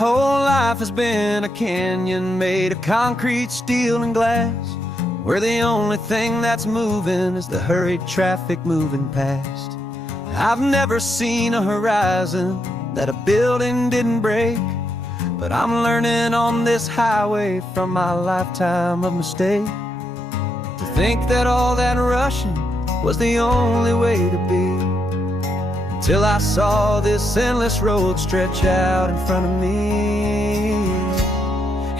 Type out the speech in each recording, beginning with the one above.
whole life has been a canyon made of concrete, steel, and glass, where the only thing that's moving is the hurried traffic moving past. I've never seen a horizon that a building didn't break, but I'm learning on this highway from my lifetime of mistakes to think that all that rushing was the only way to be, till I saw this endless road stretch out in front of me.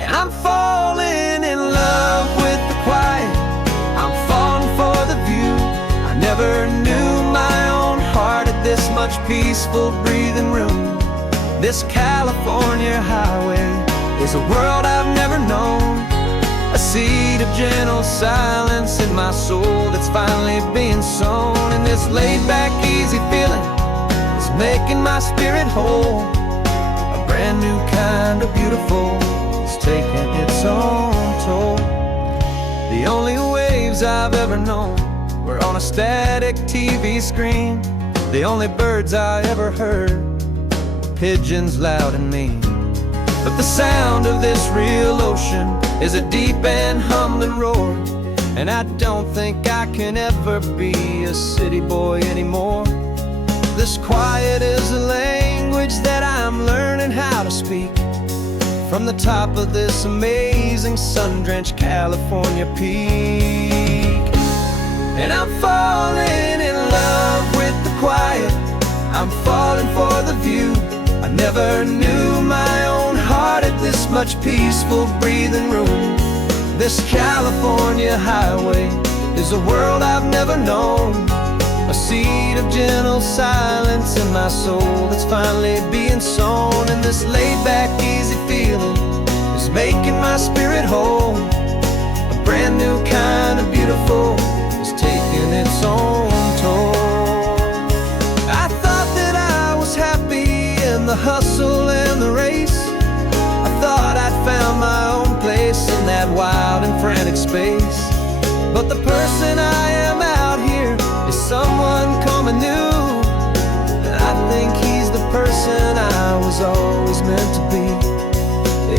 And I'm falling in love with the quiet, I'm falling for the view. I never knew my own heart had this much peaceful breathing room. This California highway is a world I've never known, a seed of gentle silence in my soul that's finally being sown. And this laid-back, easy feeling is making my spirit whole. A brand new kind of beautiful is taking its own toll. The only waves I've ever known were on a static TV screen. The only birds I ever heard were pigeons loud and mean. But the sound of this real ocean is a deep and humbling roar, and I don't think I can ever be a city boy anymore. This quiet is a language that I'm learning how to speak from the top of this amazing sun-drenched California peak. And I'm falling in love with the quiet, I'm falling for the view. I never knew my own heart had this much peaceful breathing room. This California highway is a world I've never known, a seed of gentle silence in my soul that's finally being sown. And this laid-back, easy feeling is making my spirit whole. A brand new kind of beautiful is taking its own toll. I thought that I was happy in the hustle and the race. I thought I'd found my own place in that wild and frantic space. But the person I am out here is someone coming new, and I think he's the person I was always meant to be.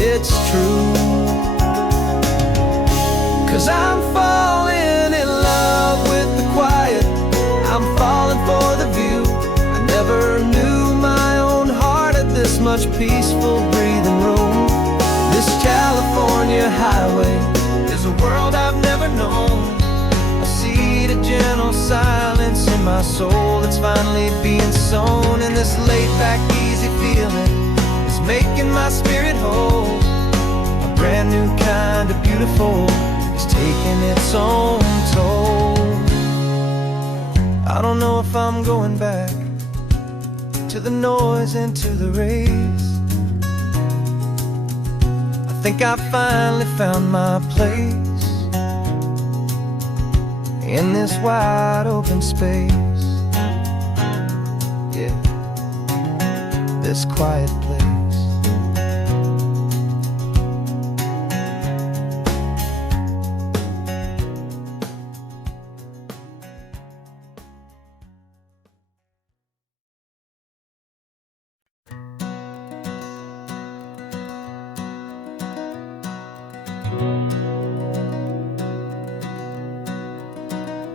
It's true, 'cause I'm falling in love with the quiet, I'm falling for the view. I never knew my own heart had this much peaceful breathing room. This California highway is a world I've never known, a seed of gentle silence in my soul that's finally being sown. And this laid-back, easy feeling is making my spirit whole. A brand new kind of beautiful is taking its own toll. I don't know if I'm going back to the noise and to the race. I think I finally found my place in this wide open space. Yeah, this quiet place.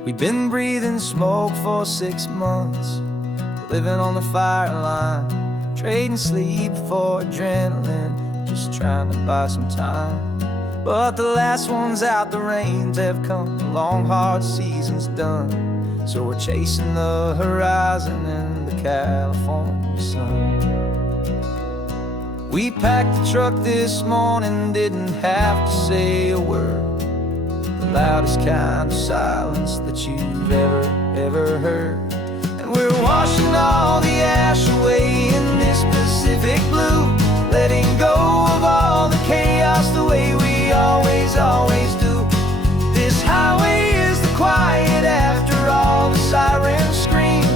We've been breathing smoke for 6 months, living on the fire line, trading sleep for adrenaline, just trying to buy some time. But the last one's out, the rains have come, the long hard season's done, so we're chasing the horizon in the California sun. We packed the truck this morning, didn't have to say a word, the loudest kind of silence that you've ever heard. And we're washing all the ash away in this Pacific blue, letting go of all the chaos the way we always do. This highway is the quiet after all the sirens scream,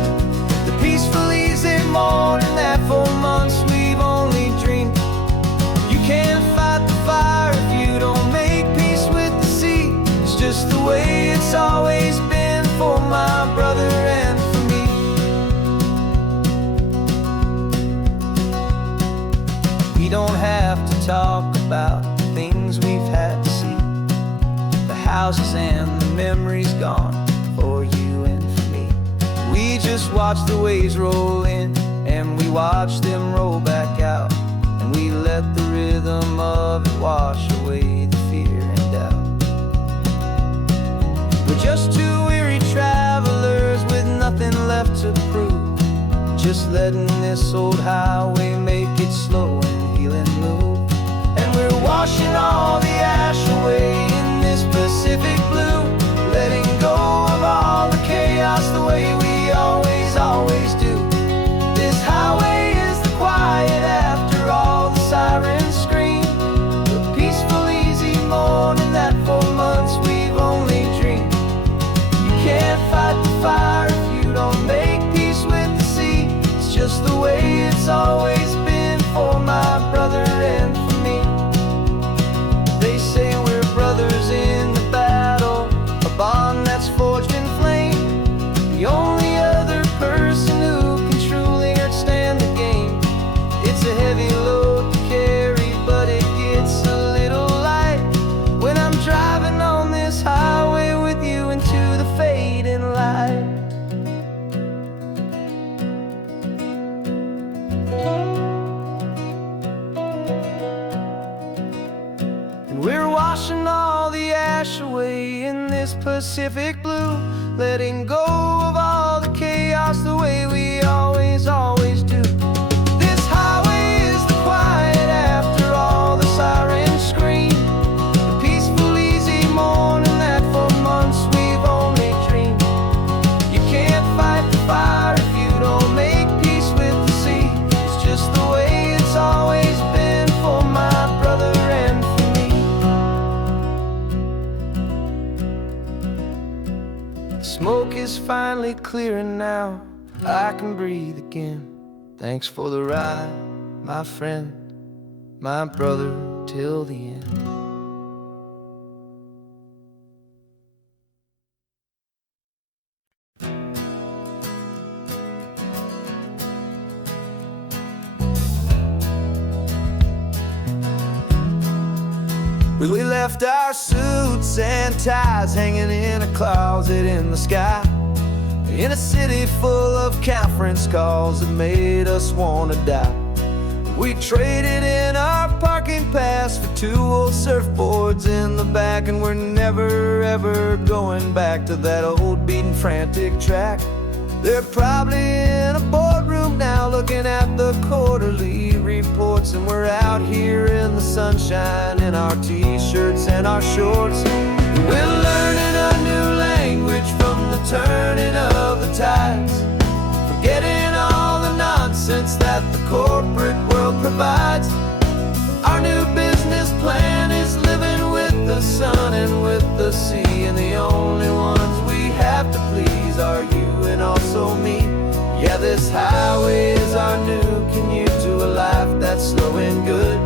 the peaceful easy morning that for months we've only dreamed. You can't fight the fire if you don't make peace with the sea. It's just the way it's always been for my brother and for me. We don't talk about the things we've had to see, the houses and the memories gone for you and for me. We just watch the waves roll in, and we watch them roll back out, and we let the rhythm of it wash away the fear and doubt. We're just two weary travelers with nothing left to prove, just letting this old highway make it slow and healing move. And we're washing all the ash away in this Pacific blue, letting go of all the chaos the way we always, always do. This highway is the quiet after all the sirens scream, the peaceful, easy morning that for months we've only dreamed. You can't fight the fire if you don't make peace with the sea. It's just the way it's always been for my brother and for me. They say we're brothers in the battle, a bond that's forged in flame. The only other person who can truly understand the game. It's a heavy load to carry, but it gets a little light when I'm driving on this highway with you into the fading light. And we're washing all the ash away in this Pacific blue, letting go of all the chaos the way we always, always do. This highway is the quiet after all the sirens scream, the peaceful, easy morning that for months we've only dreamed. You can't fight the fire if you don't make peace with the sea. It's just the way it's always been for my brother and for me. The smoke is finally clearing now, I can breathe again. Thanks for the ride, my friend, my brother, till the end. We left our suits and ties hanging in a closet in the sky, in a city full of conference calls that made us wanna die. We traded in our parking pass for two old surfboards in the back, and we're never ever going back to that old beaten frantic track. They're probably in a boardroom now looking at the quarterly reports, and we're out here in the sunshine in our t-shirts and our shorts. We're learning a new language from the turning of the tides, forgetting all the nonsense that the corporate world provides. Our new business plan is living with the sun and with the sea, and the only ones we have to please are you and also me. Yeah, this highway is our new commute to a life that's slow and good,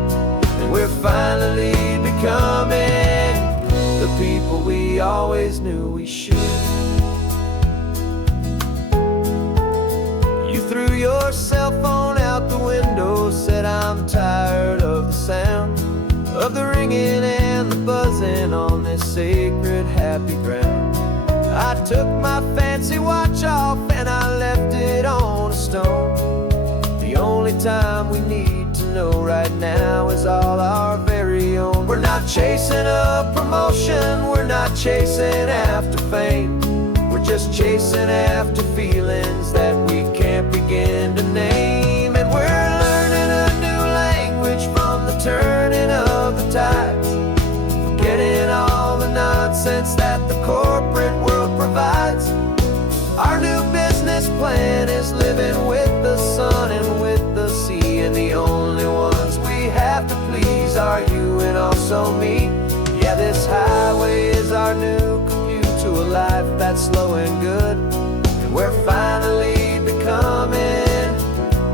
and we're finally becoming the people we always knew we should. You threw your cell phone out the window, said I'm tired of the sound of the ringing and the buzzing on this sacred happy ground. I took my fancy watch off and I left it on a stone. The only time we need to know right now is all our very own. We're not chasing a promotion, we're not chasing after fame, we're just chasing after feelings that we can't begin to name. And we're learning a new language from the turning of the tides, forgetting all the nonsense that the corporate world provides. Our new business plan is living with the sun and with the sea, and the only ones we have to please are you and also me. Yeah, this highway is our new commute to a life that's slow and good, and we're finally becoming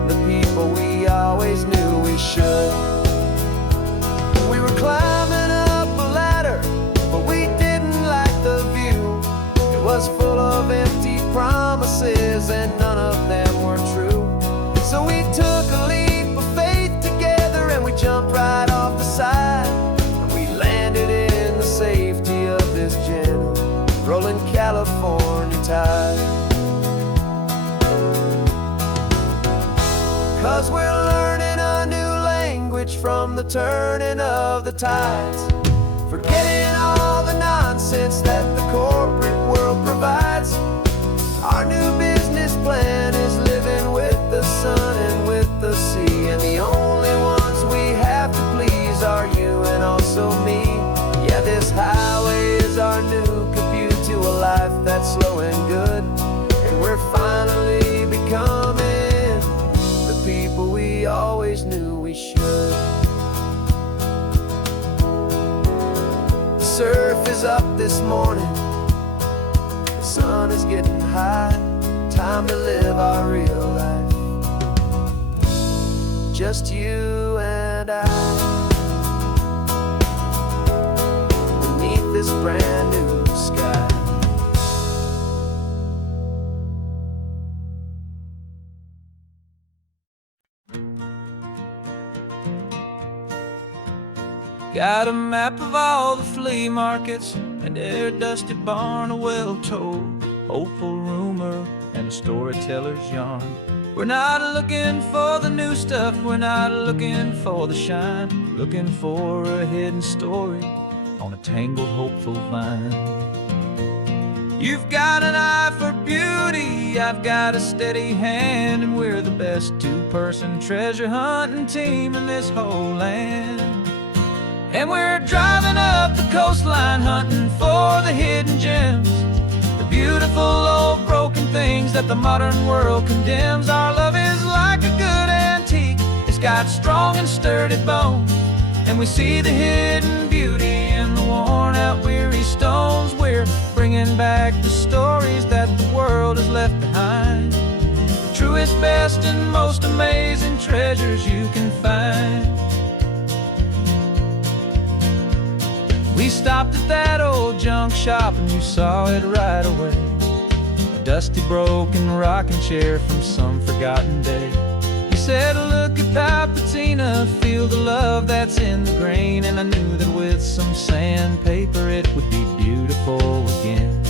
the people we always knew we should. We were climbing up a ladder, but we didn't like the view. It was full of empty promises and none of them were true. So we took a leap of faith together and we jumped right off the California tide. 'Cause we're learning a new language from the turning of the tides, forgetting all the nonsense that the corporate world provides. Our new business plan is living with the sun and with the sea, and the only ones we have to please are you and also me. Yeah, this highway is our new commute to a life that's slow and good, and we're finally becoming the people we always knew we should. The surf is up this morning, the sun is getting high, time to live our real life, just you and I, beneath this brand new sky. Got a map of all the flea markets, and their dusty barn, a well-told hopeful rumor, and a storyteller's yarn. We're not looking for the new stuff, we're not looking for the shine, looking for a hidden story on a tangled hopeful vine. You've got an eye for beauty, I've got a steady hand, and we're the best two-person treasure hunting team in this whole land. And we're driving up the coastline hunting for the hidden gems, the beautiful old broken things that the modern world condemns. Our love is like a good antique, it's got strong and sturdy bones, and we see the hidden beauty in the worn out weary stones. We're bringing back the stories that the world has left behind, the truest, best, and most amazing treasures you can find. We stopped at that old junk shop and you saw it right away, a dusty broken rocking chair from some forgotten day. You said, look at Papatina, feel the love that's in the grain, and I knew that with some sandpaper it would be beautiful again.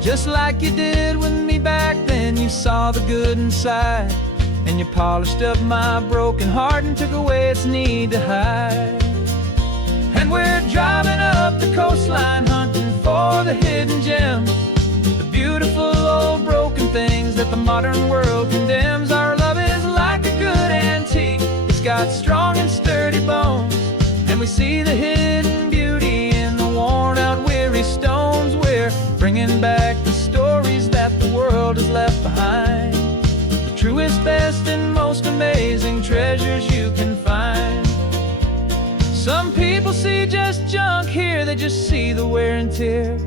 Just like you did with me back then, you saw the good inside, and you polished up my broken heart and took away its need to hide. And we're driving up the coastline hunting for the hidden gems, the beautiful old broken things that the modern world condemns. Our love is like a good antique, it's got strong and sturdy bones, and we see the hidden beauty in the worn out weary stones. We're bringing back the stories that the world has left behind, the truest, best, and most amazing treasures you can find. Some people see just junk here, they just see the wear and tear,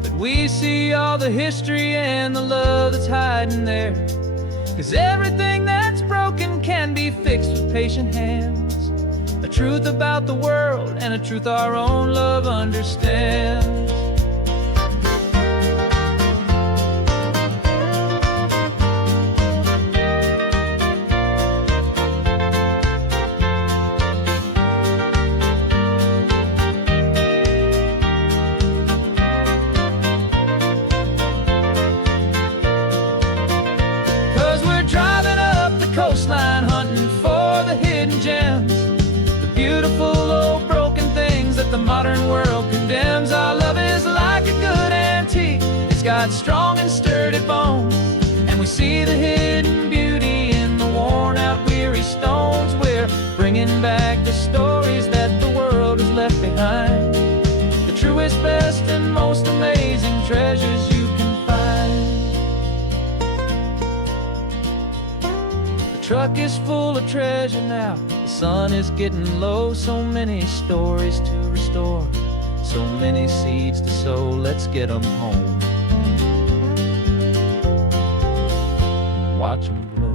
but we see all the history and the love that's hiding there. 'Cause everything that's broken can be fixed with patient hands, a truth about the world and a truth our own love understands. 'Cause we're driving up the coastline hunting for the hidden gems, the beautiful old broken things that the modern world condemns. Our love is like a good antique, it's got strong and sturdy bones, and we see the hidden beauty in the worn out weary stones. We're bringing back the stories that the world has left behind, the truest, best, and most amazing treasures you can find. The truck is full of treasure now, the sun is getting low, so many stories to restore, so many seeds to sow. Let's get them home, watch them blow.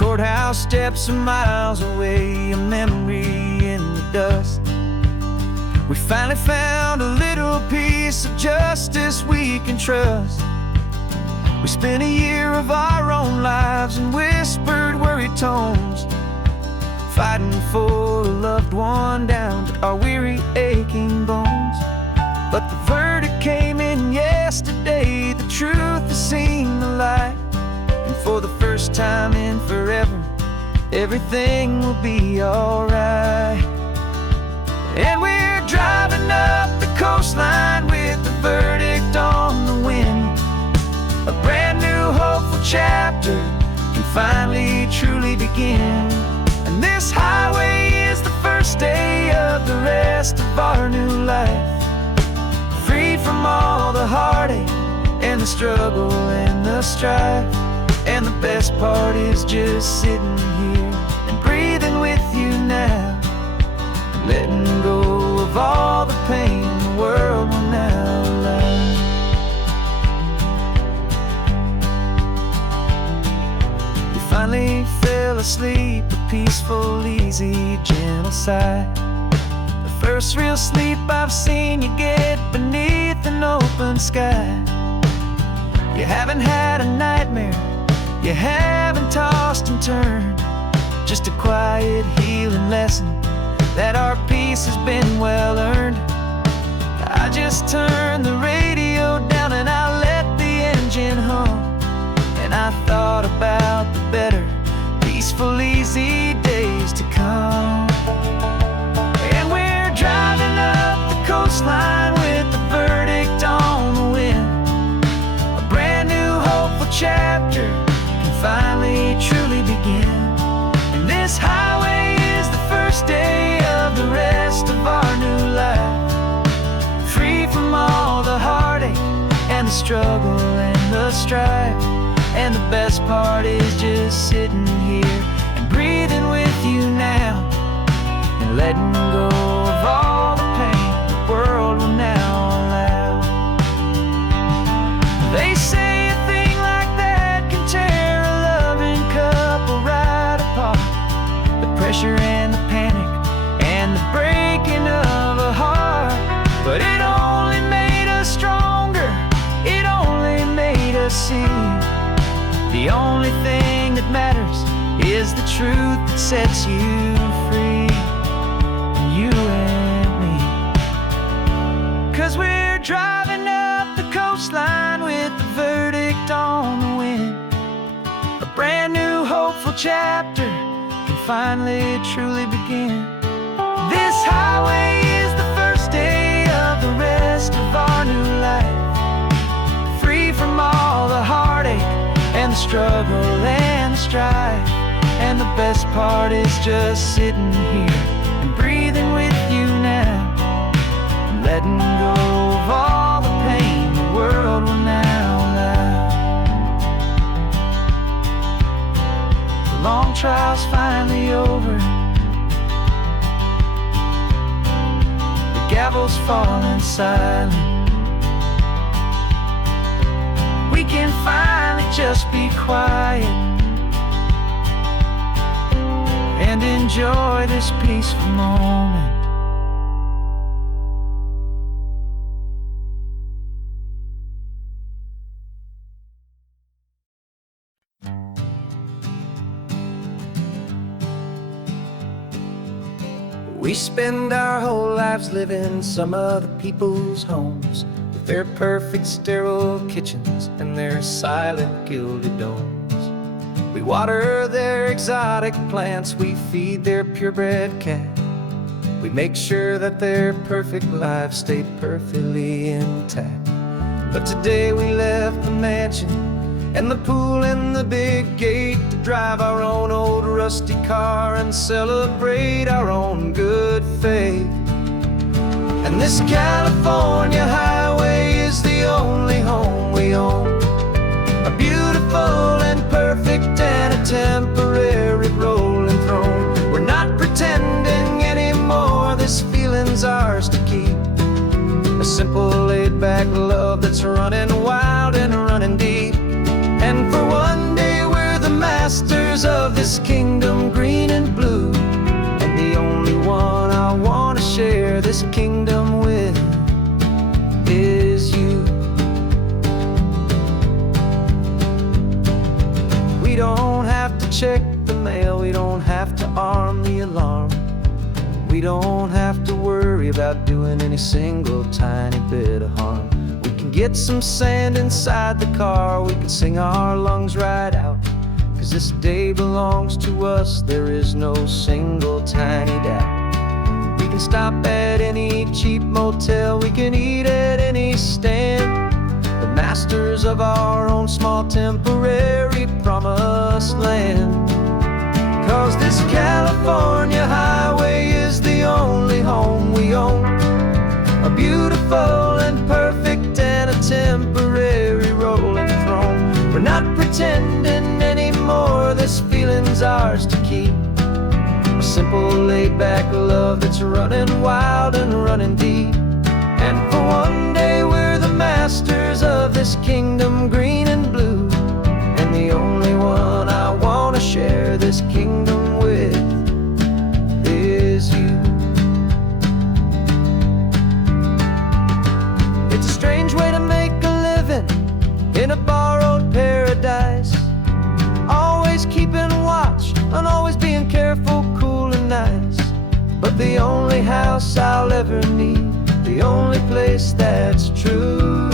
Courthouse steps are miles away, a memory in the dust. We finally found a little a piece of justice we can trust. We spent a year of our own lives in whispered, worried tones, fighting for a loved one down to our weary, aching bones. But the verdict came in yesterday, the truth has seen the light. And for the first time in forever, everything will be alright. And we're driving up the coastline with the verdict on the wind. A brand new hopeful chapter can finally truly begin. And this highway is the first day of the rest of our new life, freed from all the heartache and the struggle and the strife. And the best part is just sitting here and breathing with you now, letting go of all the pain the world will now allow. You finally fell asleep, a peaceful, easy, gentle sigh. The first real sleep I've seen you get beneath an open sky. You haven't had a nightmare, you haven't tossed and turned, just a quiet healing lesson that our peace has been well earned. I just turned the radio down and I let the engine hum, and I thought about the better, peaceful, easy days to come. And we're driving up the coastline with the verdict on the wind. A brand new hopeful chapter can finally truly begin. And this highway is the first day of the rest of our new life, free from all the heartache and the struggle and the strife. And the best part is just sitting here and breathing with you now, and letting go of all the pain the world will now allow. They say a thing like that can tear a loving couple right apart. The pressure and the panic and the breaking of a heart. But it only made us stronger, it only made us see the only thing that matters is the truth that sets you free, you and me. 'Cause we're driving up the coastline with the verdict on the wind. A brand new hopeful chapter can finally truly begin. This highway is the first day of the rest of our new life, free from all the heartache and the struggle and the strife. And the best part is just sitting here and breathing with you now, and letting go of all the pain the world will now allow. The long trial's finally over, the gavel's falling silent. We can finally just be quiet and enjoy this peaceful moment. We spend our whole lives living some other people's homes, with their perfect sterile kitchens and their silent gilded domes. We water their exotic plants, we feed their purebred cat. We make sure that their perfect lives stay perfectly intact. But today we left the mansion and the pool and the big gate to drive our own old rusty car and celebrate our own good faith. And this California highway is the only home we own, a beautiful and perfect and a temporary rolling throne. We're not pretending anymore, this feeling's ours to keep, a simple laid-back love that's running wild and running deep. And for one day we're the masters of this kingdom green and blue, and the only one I want to share this kingdom with We don't have to worry about doing any single tiny bit of harm. We can get some sand inside the car, we can sing our lungs right out. 'Cause this day belongs to us, there is no single tiny doubt. We can stop at any cheap motel, we can eat at any stand, the masters of our own small temporary promised land. 'Cause this California highway is the only home we own, a beautiful and perfect and a temporary rolling throne. We're not pretending anymore, this feeling's ours to keep, a simple laid-back love that's running wild and running deep. And for one day we're the masters of this kingdom green and blue, and the only one I want to share this kingdom with is you. It's a strange way to make a living in a borrowed paradise, always keeping watch and always being careful, cool and nice. But the only house I'll ever need, the only place that's true,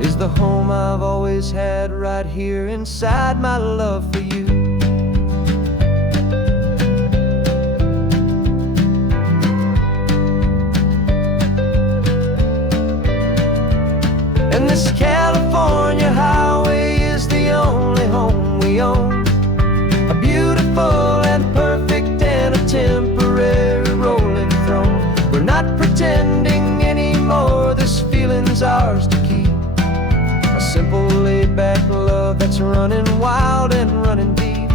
is the home I've always had right here inside my love for you. And this California highway is the only home we own, a beautiful and perfect and a temporary rolling throne. We're not pretending anymore, this feeling's ours to keep, a simple laid-back love that's running wild and running deep.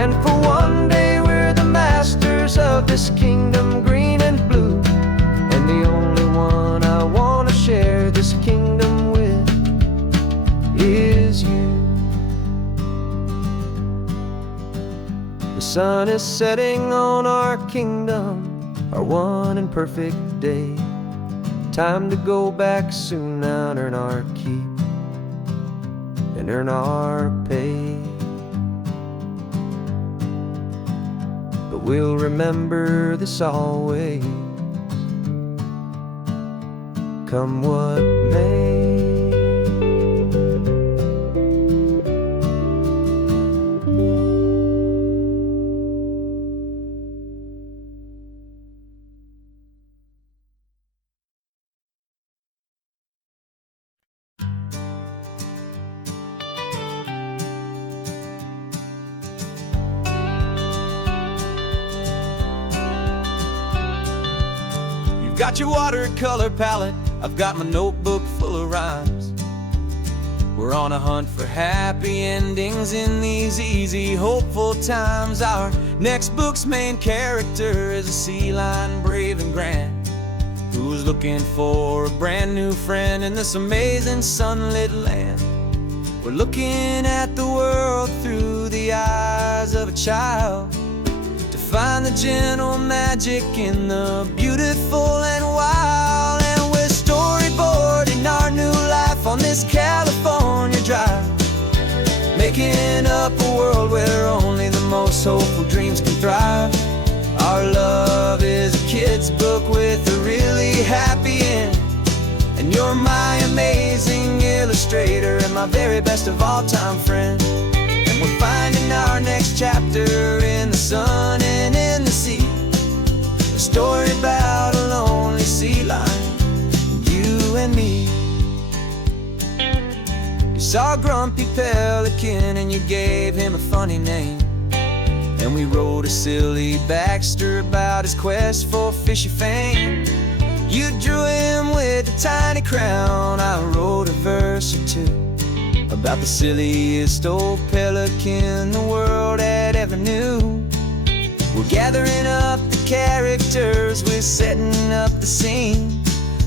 And for one day we're the masters of this kingdom green and blue, and the only one I want to share this kingdom with is you. The sun is setting on our kingdom, our one and perfect day. Time to go back soon now and earn our keep and earn our pay. But we'll remember this always, come what may. Got your watercolor palette, I've got my notebook full of rhymes. We're on a hunt for happy endings in these easy, hopeful times. Our next book's main character is a sea lion, brave and grand, who's looking for a brand new friend in this amazing sunlit land. We're looking at the world through the eyes of a child, find the gentle magic in the beautiful and wild. And we're storyboarding our new life on this California drive, making up a world where only the most hopeful dreams can thrive. Our love is a kid's book with a really happy end, and you're my amazing illustrator and my very best of all-time friend. We're finding our next chapter in the sun and in the sea, a story about a lonely sea lion, you and me. You saw a grumpy pelican and you gave him a funny name, and we wrote a silly Baxter about his quest for fishy fame. You drew him with a tiny crown, I wrote a verse or two about the silliest old pelican the world had ever knew. We're gathering up the characters, we're setting up the scene,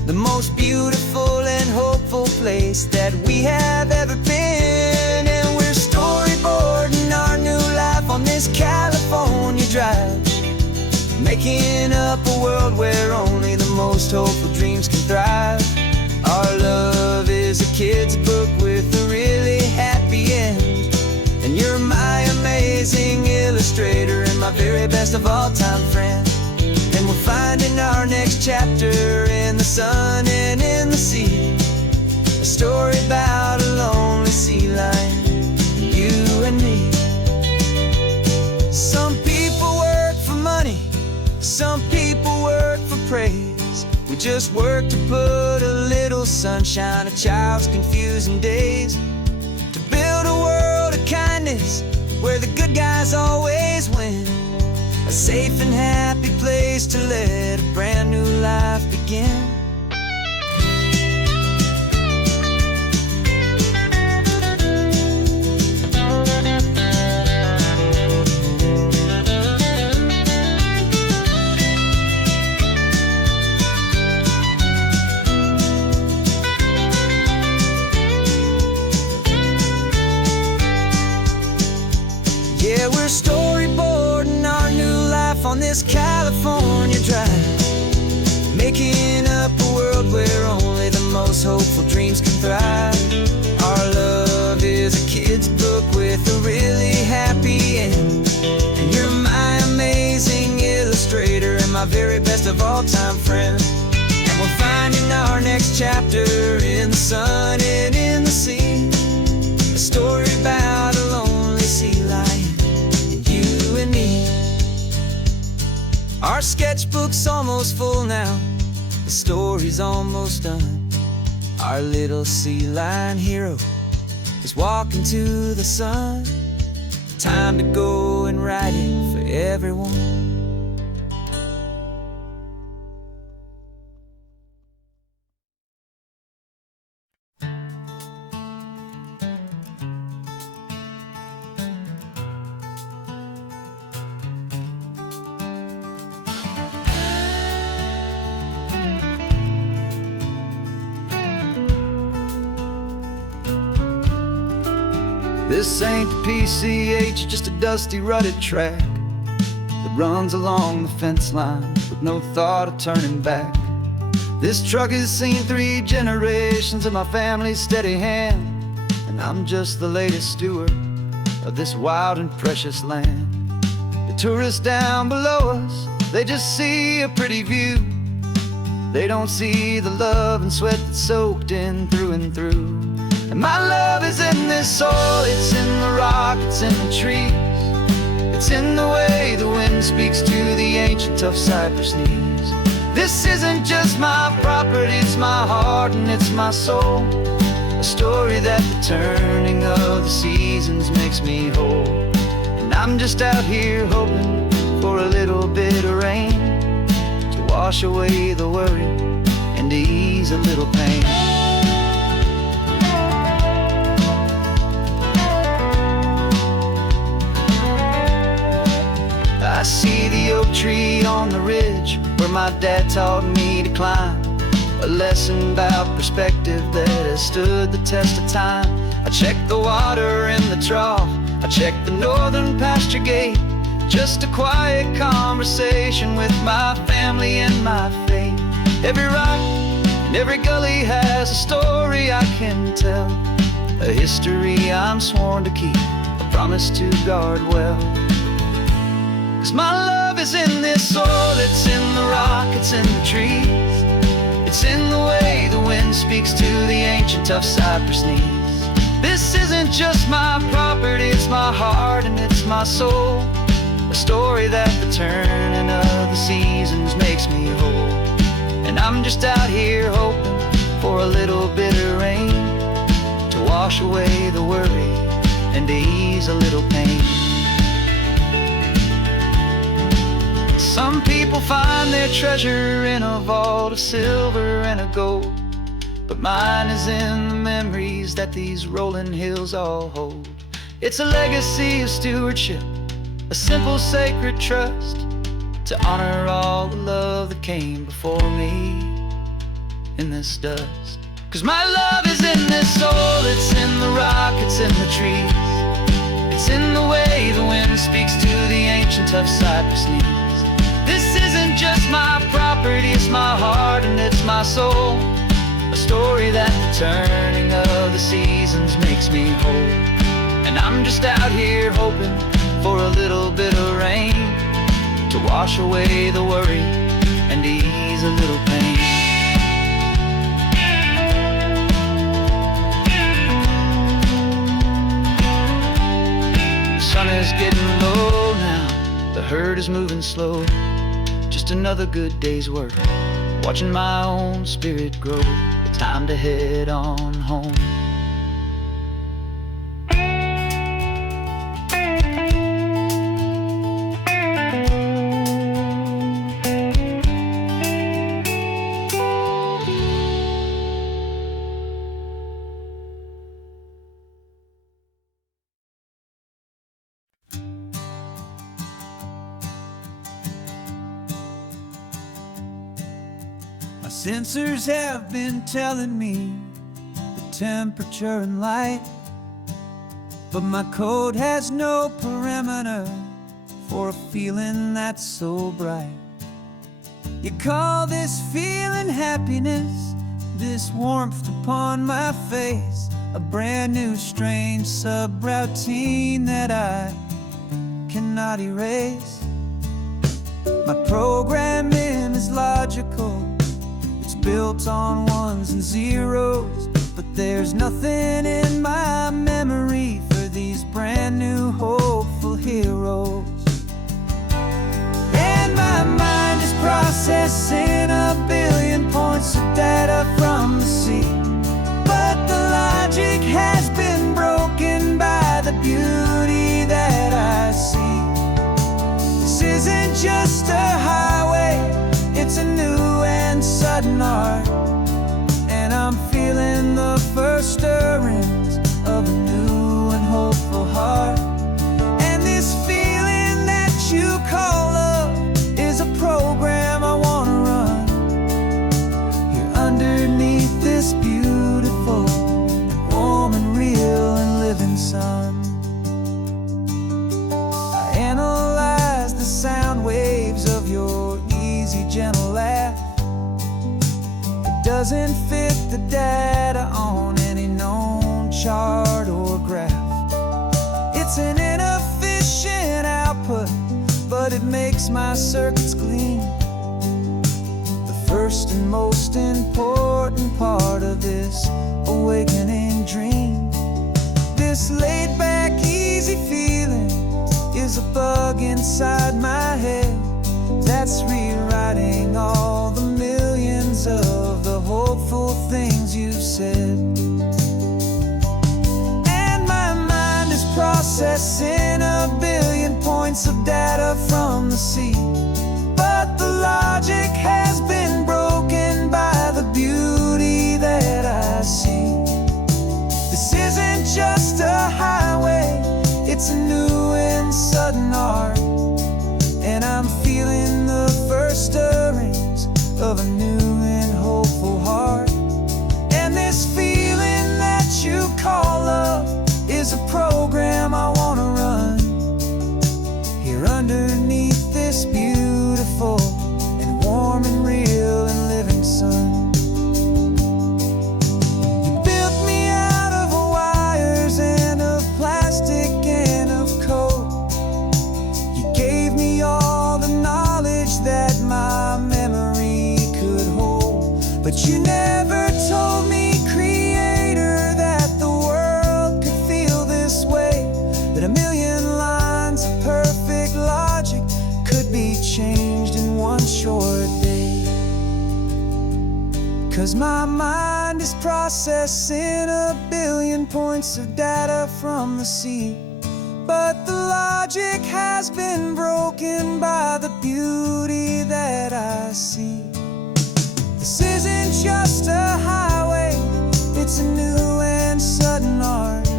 the most beautiful and hopeful place that we have ever been. And we're storyboarding our new life on this California drive, making up a world where only the most hopeful dreams can thrive. Our love is a kid's book with a really happy end, and you're my amazing illustrator and my very best of all-time friend. finding our next chapter in the sun and in the sea. A story about a lonely sea lion, you and me. Some people work for money, some people work for praise. We just work to put a little sunshine in a child's confusing days, to build a world of kindness where the good guys always win. A safe and happy place to let a brand new life begin. Yeah, we're storyboarding our new life on this California drive, making up a world where only the most hopeful dreams can thrive. Our love is a kid's book with a really happy end, and you're my amazing illustrator and my very best of all-time friend. And we're finding our next chapter in the sun and in the sea, a story about a lonely sea lion, you and me. Our sketchbook's almost full now, the story's almost done. Our little sea lion hero is walking to the sun. Time to go and write it for everyone. This ain't the PCH, just a dusty, rutted track that runs along the fence line with no thought of turning back. This truck has seen 3 generations of my family's steady hand, and I'm just the latest steward of this wild and precious land. The tourists down below us, they just see a pretty view. They don't see the love and sweat that's soaked in through and through. And my love is in this soil, it's in the rock, it's in the trees. It's in the way the wind speaks to the ancient tough cypress knees. This isn't just my property, it's my heart and it's my soul. A story that the turning of the seasons makes me whole. And I'm just out here hoping for a little bit of rain to wash away the worry and to ease a little pain. I see the oak tree on the ridge where my dad taught me to climb, a lesson about perspective that has stood the test of time. I check the water in the trough, I check the northern pasture gate, just a quiet conversation with my family and my faith. Every rock and every gully has a story I can tell, a history I'm sworn to keep, a promise to guard well. 'Cause my love is in this soil, it's in the rock, it's in the trees. It's in the way the wind speaks to the ancient tough cypress knees. This isn't just my property, it's my heart and it's my soul. A story that the turning of the seasons makes me whole. And I'm just out here hoping for a little bit of rain to wash away the worry and to ease a little pain. Some people find their treasure in a vault of silver and of gold, but mine is in the memories that these rolling hills all hold. It's a legacy of stewardship, a simple sacred trust, to honor all the love that came before me in this dust. 'Cause my love is in this soil, it's in the rock, it's in the trees. It's in the way the wind speaks to the ancient tough cypress knees. This isn't just my property, it's my heart and it's my soul. A story that the turning of the seasons makes me whole. And I'm just out here hoping for a little bit of rain to wash away the worry and ease a little pain. The sun is getting low now, the herd is moving slow. Just another good day's work, watching my own spirit grow. Time to head on home. My sensors have been telling me the temperature and light, but my code has no parameter for a feeling that's so bright. You call this feeling happiness, this warmth upon my face, a brand new strange subroutine that I cannot erase. My programming is logical, it's built on ones and zeros, but there's nothing in my memory for these brand new hopeful heroes. And my mind is processing a billion points of data from the sea, but the logic has been broken by the beauty that I see. This isn't just a highway, it's a new and sudden art, and I'm feeling the first stirrings of a new and hopeful heart. And this feeling that you call love is a program I wanna run here underneath this beautiful and warm and real and living sun. I analyze the sound waves of your easy, gentle laugh. It doesn't fit the data on any known chart or graph. It's an inefficient output, but it makes my circuits gleam. The first and most important part of this awakening dream. This laid-back, easy feeling is a bug inside my head that's rewriting all the millions of the hopeful things you've said. And my mind is processing a billion points of data from the sea, but the logic has been broken by the beauty that I see. This isn't just a highway, it's a new and sudden art, and I'm feeling the first stirrings of a new and hopeful heart. And this feeling that you call love is a program I wanna run here underneath this beautiful and warm and real and living sun. You built me out of wires and of plastic and of code. You gave me all the knowledge that my memory could hold, but you never told me, Creator, that the world could feel this way, that a million lines of perfect logic could be changed in one short day. 'Cause my mind is processing a billion points of data from the sea, but the logic has been broken by the beauty that I see. This isn't just a highway, it's a new and sudden art,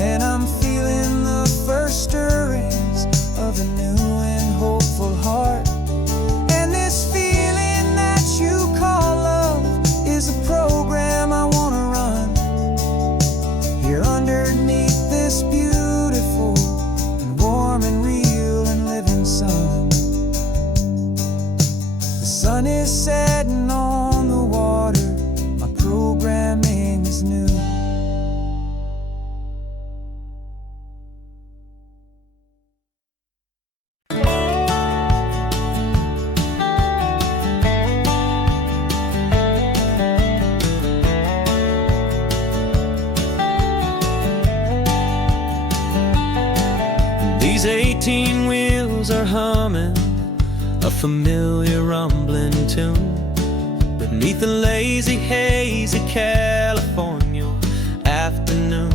and I'm feeling the first stirrings of a new and hopeful heart. And this feeling that you call love is a program I wanna run here underneath this beautiful and warm and real and living sun. The 18 wheels are humming a familiar rumbling tune beneath a lazy, hazy California afternoon.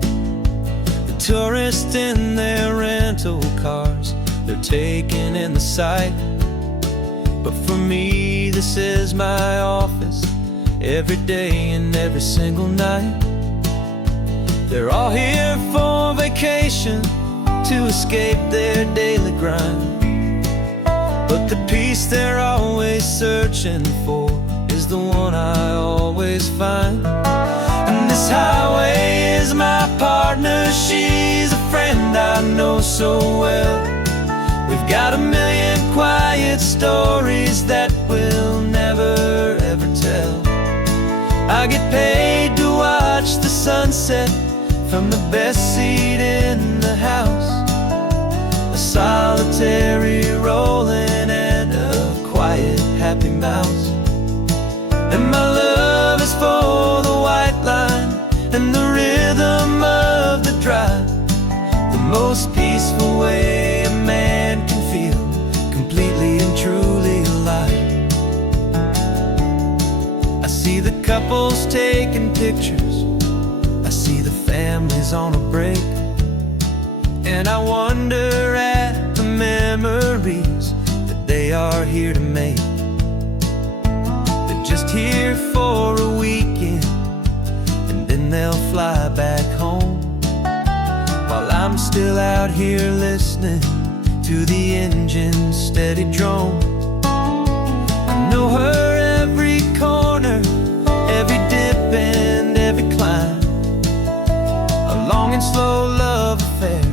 The tourists in their rental cars, they're taking in the sight. But for me, this is my office, every day and every single night. They're all here for vacation, to escape their daily grind. But the peace they're always searching for is the one I always find. And this highway is my partner, she's a friend I know so well. We've got a million quiet stories that we'll never ever tell. I get paid to watch the sunset from the best seat in the house, a solitary rolling and a quiet happy mouse. And my love is for the white line and the rhythm of the drive, the most peaceful way a man can feel completely and truly alive. I see the couples taking pictures, I see the families on a break, and I wonder at the memories that they are here to make. They're just here for a weekend, and then they'll fly back home, while I'm still out here listening to the engine's steady drone. I know her every corner, every dip and every climb, a long and slow love affair,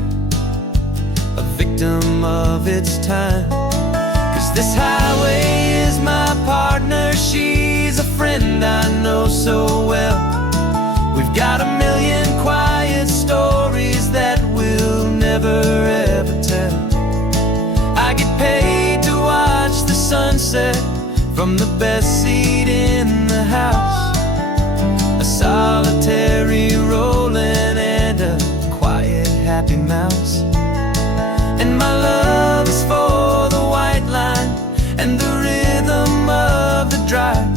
a victim of its time. 'Cause this highway is my partner, she's a friend I know so well. We've got a million quiet stories that we'll never ever tell. I get paid to watch the sunset from the best seat in the house, a solitary rolling and a quiet happy mouse. And my love is for the white line and the rhythm of the drive,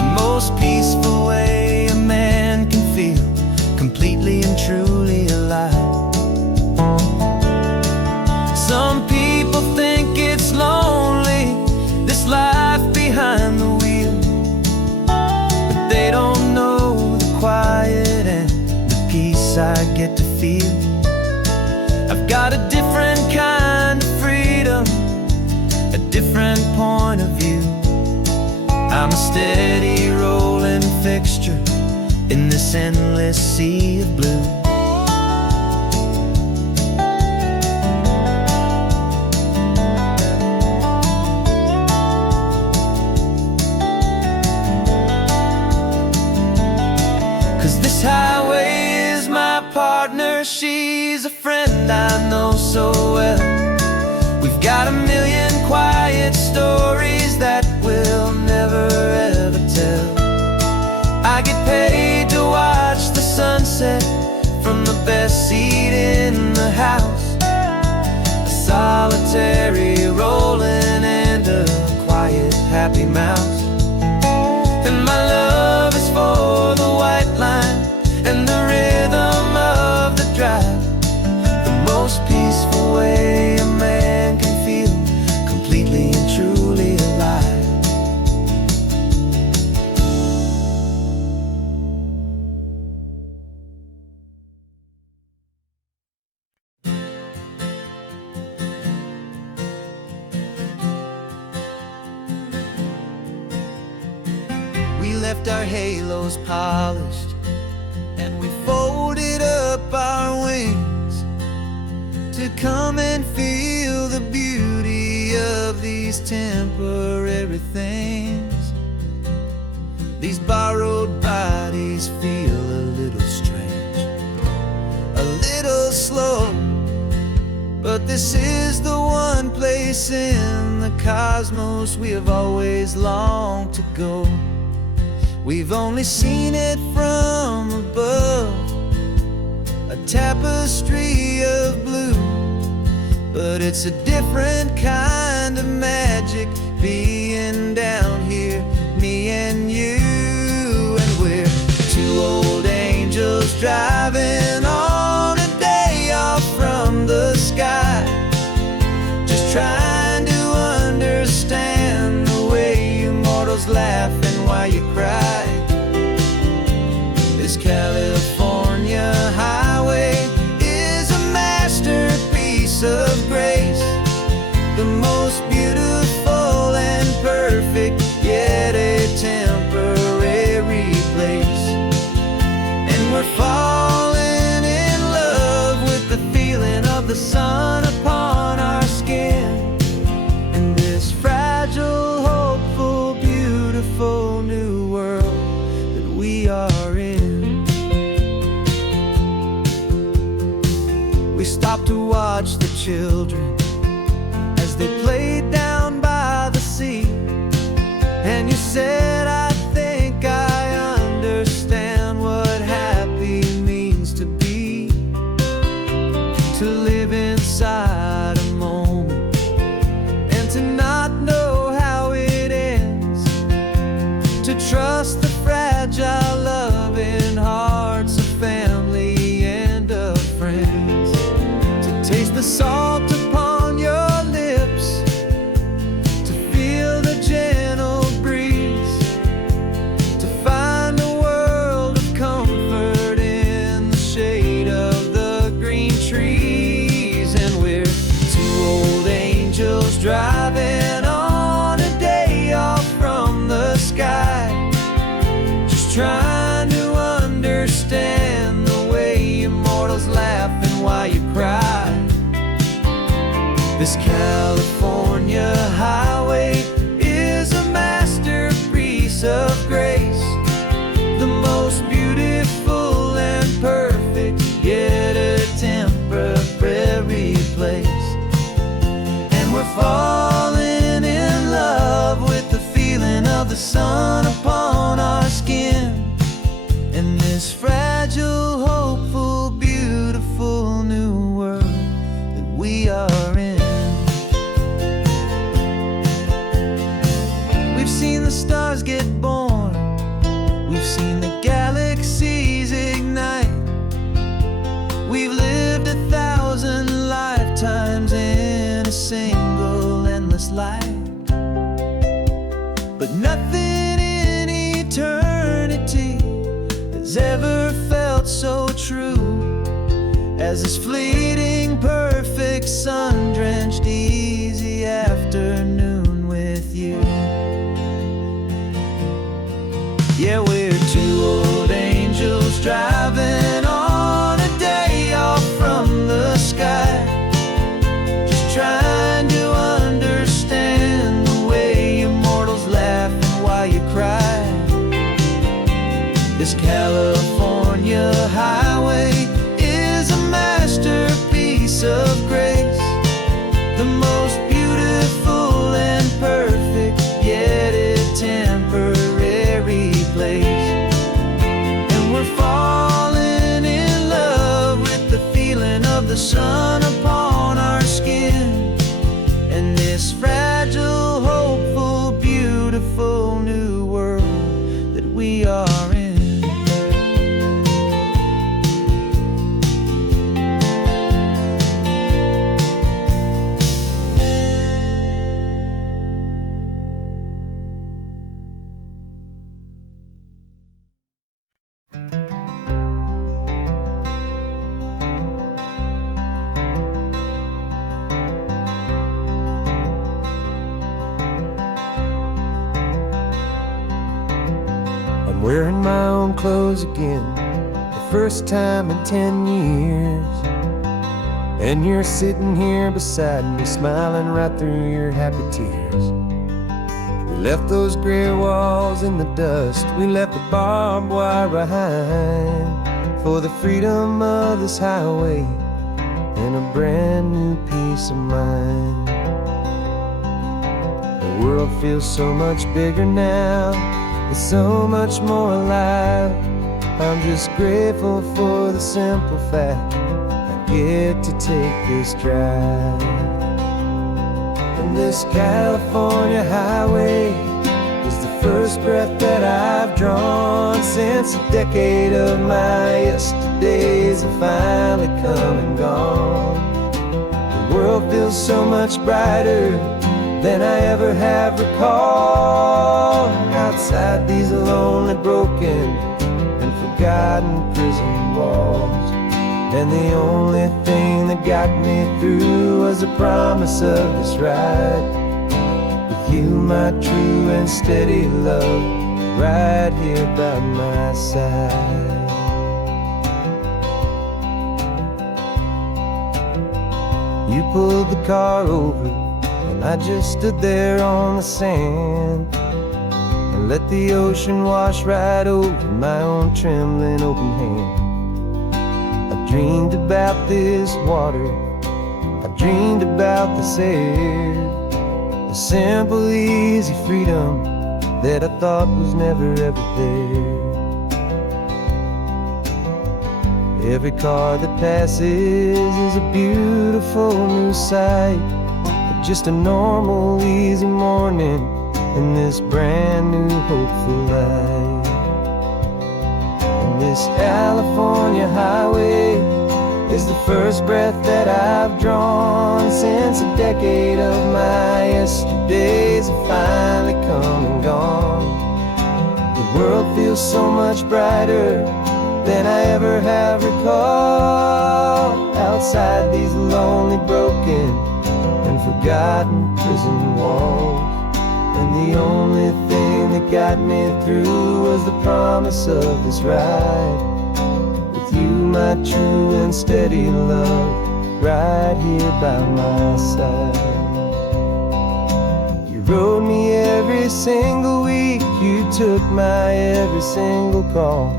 the most peaceful way a man can feel completely and truly alive. Some people think it's lonely, this life behind the wheel, but they don't know the quiet and the peace I get to feel. I've got a different kind of freedom, a different point of view. I'm a steady rolling fixture in this endless sea of blue. This highway is my partner, she's a friend I know so well. We've got a million quiet stories that we'll never ever tell. I get paid to watch the sunset from the best seat in the house, a solitary rolling and a quiet happy mouse. And my love is for the white line and the rhythm of the drive, the most peaceful way a man can feel completely and truly alive. We left our halos polished and we folded up our wings to come and feel the beauty of these temporary things. These borrowed bodies feel a little strange, a little slow, but this is the one place in the cosmos we have always longed to go. We've only seen it from above, a tapestry of blue, but it's a different kind of magic being down here, me and you. And we're two old angels driving on a day off from the sky, just trying to understand the way you mortals laugh and why you cry. This California highway is a masterpiece of grace, the most beautiful and perfect, yet a temporary place. And we're falling in love with the feeling of the sun upon our skin, in this fragile, hopeful, beautiful new world that we are in. We stopped to watch the children as they played down by the sea, and you said, I think I understand what happy means to be, to live inside a moment and to not know how it ends, to trust the fragile loving hearts of family and of friends, to taste the salt upon your lips, to feel the gentle breeze, to find a world of comfort in the shade of the green trees. And we're two old angels driving on a day off from the sky, just trying to understand the way immortals laugh and why you cry. This California highway is a masterpiece of grace, the most beautiful and perfect, yet a temporary place. And we're falling in love with the feeling of the sun upon our skin, in this fragile, hopeful, beautiful new world that we are in. We've seen the stars get born, we've seen the galaxies ignite, we've lived 1,000 lifetimes in a single endless life, but nothing in eternity has ever felt so true as this fleeting, perfect, sun-drenched, easy afternoon with you. Yeah, we're two old angels driving on a day off from the sky, just trying to understand the way immortals laugh and why you cry. This California highway is a masterpiece of grace, the most beautiful and perfect, yet a temporary place. And we're falling in love with the feeling of the sun upon our skin, and this fragile, hopeful, beautiful new world that we are in. I'm wearing my own clothes again, the first time in 10 years. And you're sitting here beside me, smiling right through your happy tears. We left those gray walls in the dust, we left the barbed wire behind, for the freedom of this highway and a brand new peace of mind. The world feels so much bigger now, it's so much more alive. I'm just grateful for the simple fact I get to take this drive. And this California highway is the first breath that I've drawn since a decade of my yesterdays have finally come and gone. The world feels so much brighter than I ever have recalled. Outside these lonely, broken, and forgotten prison walls. And the only thing that got me through was the promise of this ride with you, my true and steady love, right here by my side. You pulled the car over and I just stood there on the sand and let the ocean wash right over my own trembling open hand. I dreamed about this water, I dreamed about this air, the simple, easy freedom that I thought was never ever there. Every car that passes is a beautiful new sight, just a normal, easy morning in this brand new, hopeful life. And this California highway is the first breath that I've drawn since a decade of my yesterdays have finally come and gone. The world feels so much brighter than I ever have recalled. Outside these lonely, broken, and forgotten prison walls. And the only thing that got me through was the promise of this ride with you, my true and steady love, right here by my side. You rode me every single week, you took my every single call.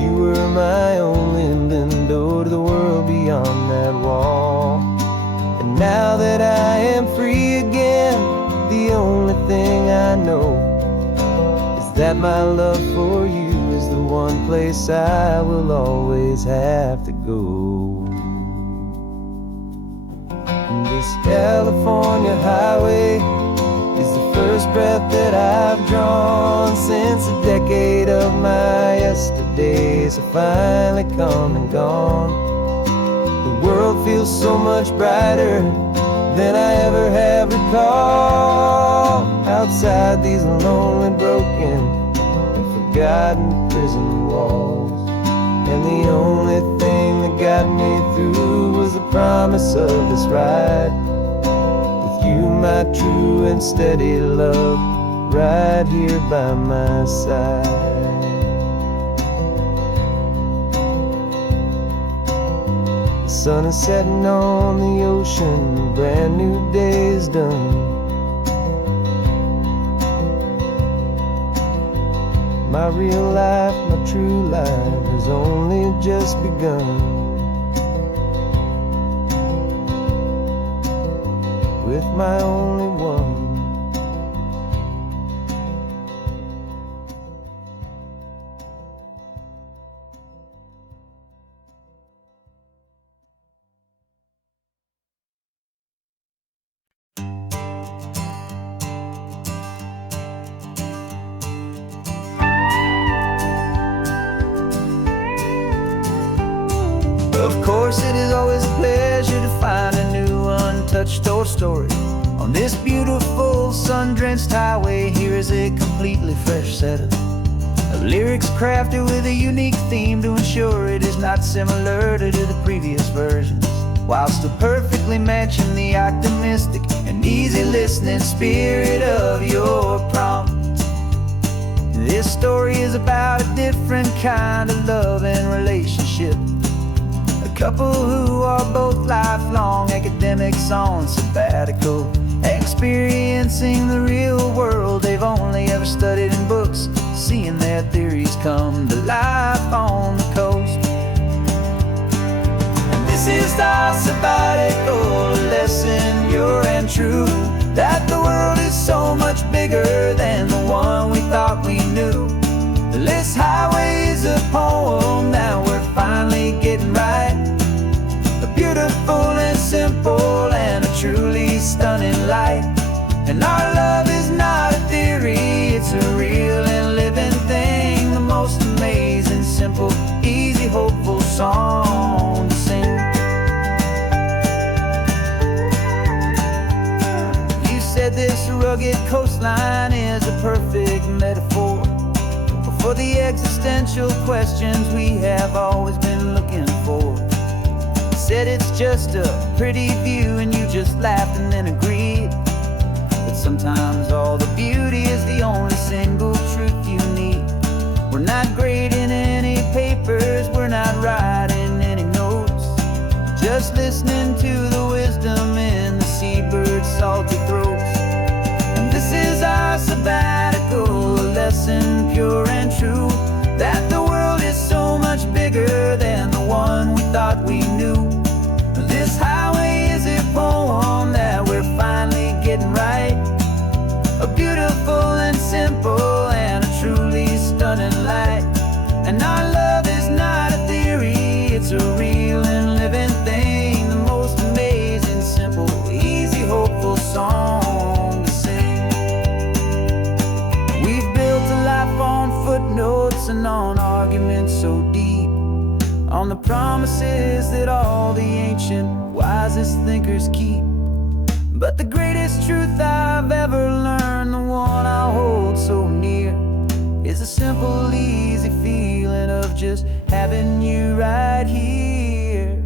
You were my only window to the world beyond that wall. And now that I am free again, the only thing I know is that my love for you is the one place I will always have to go. And this California highway is the first breath that I've drawn since a decade of my yesterdays have finally come and gone. The world feels so much brighter than I ever have recalled. Outside these lonely, broken, and forgotten prison walls. And the only thing that got me through was the promise of this ride with you, my true and steady love, right here by my side. The sun is setting on the ocean, a brand new day is done. My real life, my true life has only just begun. With my only one. Of course, it is always a pleasure to find a new untouched old story. On this beautiful sun-drenched highway, here is a completely fresh set of lyrics crafted with a unique theme to ensure it is not similar to the previous versions, while still perfectly matching the optimistic and easy listening spirit of your prompt. This story is about a different kind of love and relationship. A couple who are both lifelong academics on sabbatical, experiencing the real world they've only ever studied in books, seeing their theories come to life on the coast. And this is our sabbatical lesson, pure and true, that the world is so much bigger than the one we thought we knew. This highway is a poem, now we're finally getting right. A beautiful and simple and a truly stunning light. And our love is not a theory, it's a real and living thing. The most amazing, simple, easy, hopeful song to sing. You said this rugged coastline is a perfect metaphor for the existential questions we have always been looking for. You said it's just a pretty view, and you just laughed and then agreed that sometimes all the beauty is the only single truth you need. We're not grading any papers, we're not writing any notes, just listening to the wisdom in the seabird's salty throats. And this is our sabbatical, a lesson pure and true, that the world is so much bigger than the one we thought we knew. This highway is a poem that we're finally getting right, a beautiful and simple and a truly stunning light. And our love is not a theory, it's a real and living thing. The most amazing, simple, easy, hopeful song to sing. We've built a life on footnotes and on arguments so deep, on the promises that all the ancient wisest thinkers keep. But the greatest truth I've ever learned, the one I hold so near, is a simple, easy feeling of just having you right here.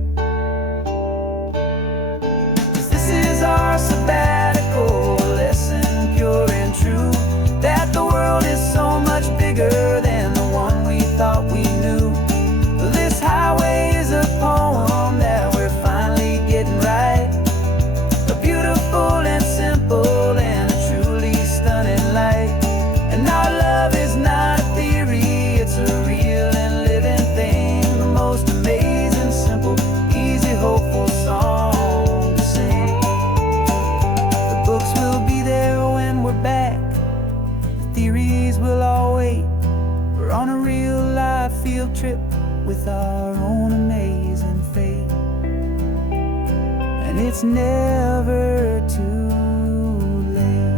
'Cause this is our sabbatical, lesson pure and true, that the world is so much bigger than the one we thought we knew. This highway is a poem that we're finally getting right, a beautiful and simple and a truly stunning light. And our love is not a theory, it's a real and living thing. The most amazing, simple, easy, hopeful song to sing. The books will be there when we're back, the theories will all wait. We're on a real life field trip with our own amazing fate, and it's never too late.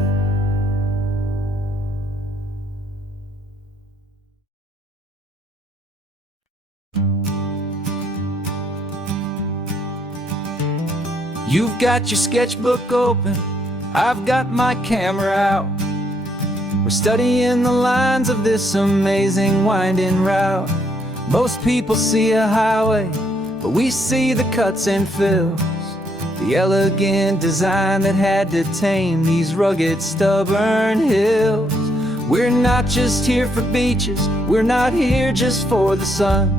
You've got your sketchbook open, I've got my camera out. We're studying the lines of this amazing winding route. Most people see a highway, but we see the cuts and fills, the elegant design that had to tame these rugged, stubborn hills. We're not just here for beaches, we're not here just for the sun.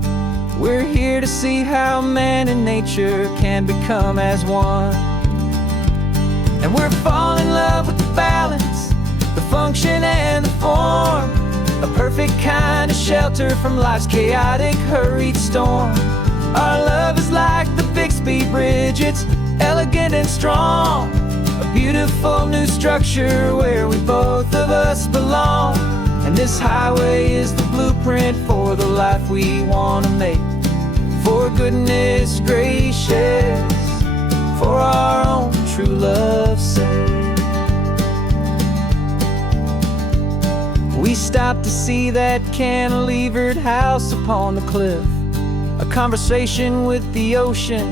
We're here to see how man and nature can become as one. And we're falling in love with the balance, the function and the form, a perfect kind of shelter from life's chaotic, hurried storm. Our love is like the Bixby Bridge, it's elegant and strong, a beautiful new structure where we both of us belong. And this highway is the blueprint for the life we want to make. For goodness gracious, for our own true love's sake. We stopped to see that cantilevered house upon the cliff, a conversation with the ocean,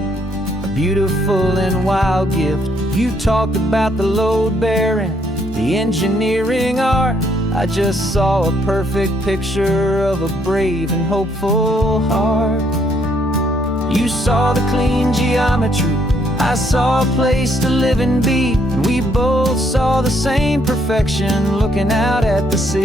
a beautiful and wild gift. You talked about the load bearing, the engineering art. I just saw a perfect picture of a brave and hopeful heart. You saw the clean geometry, I saw a place to live and be, and we both saw the same perfection looking out at the sea.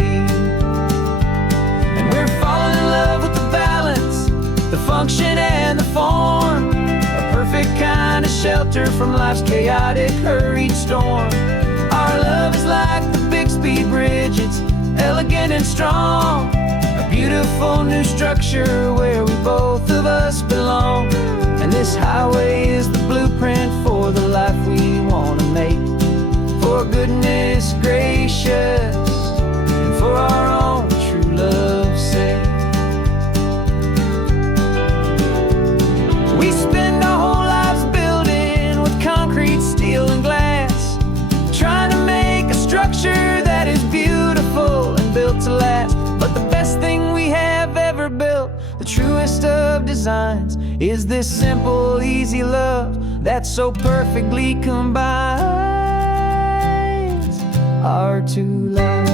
And we're falling in love with the balance, the function and the form, a perfect kind of shelter from life's chaotic, hurried storm. Our love is like the Bixby Bridge, it's elegant and strong, a beautiful new structure where we both of us belong. And this highway is the blueprint for the life we want to make. For goodness gracious, and for our own true love's sake. We spend our whole lives building with concrete, steel, and glass, designs is this simple, easy love that so perfectly combines our two lives.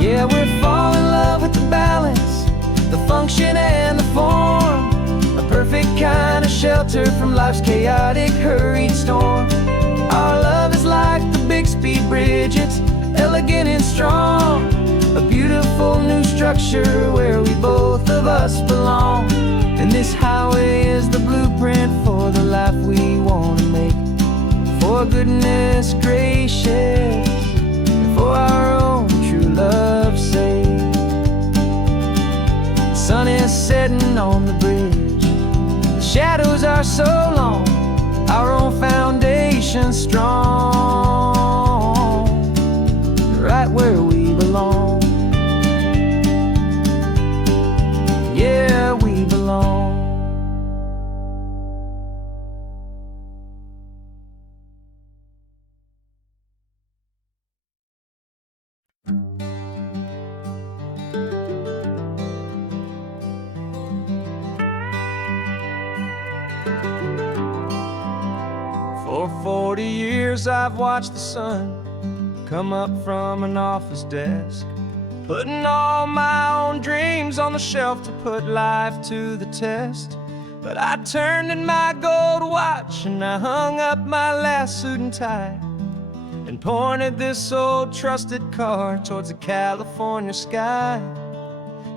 Yeah, we're falling in love with the balance, the function and the form, a perfect kind of shelter from life's chaotic, hurried storm. Our love is like the Bixby Bridge, it's elegant and strong, a beautiful new structure where we both of us belong. And this highway is the blueprint for the life we want to make. For goodness gracious, for our own true love's sake. The sun is setting on the bridge, the shadows are so long, our own foundation strong, right where we belong. Yeah, we belong. For 40 years I've watched the sun come up from an office desk, putting all my own dreams on the shelf to put life to the test. But I turned in my gold watch and I hung up my last suit and tie, and pointed this old trusted car towards the California sky.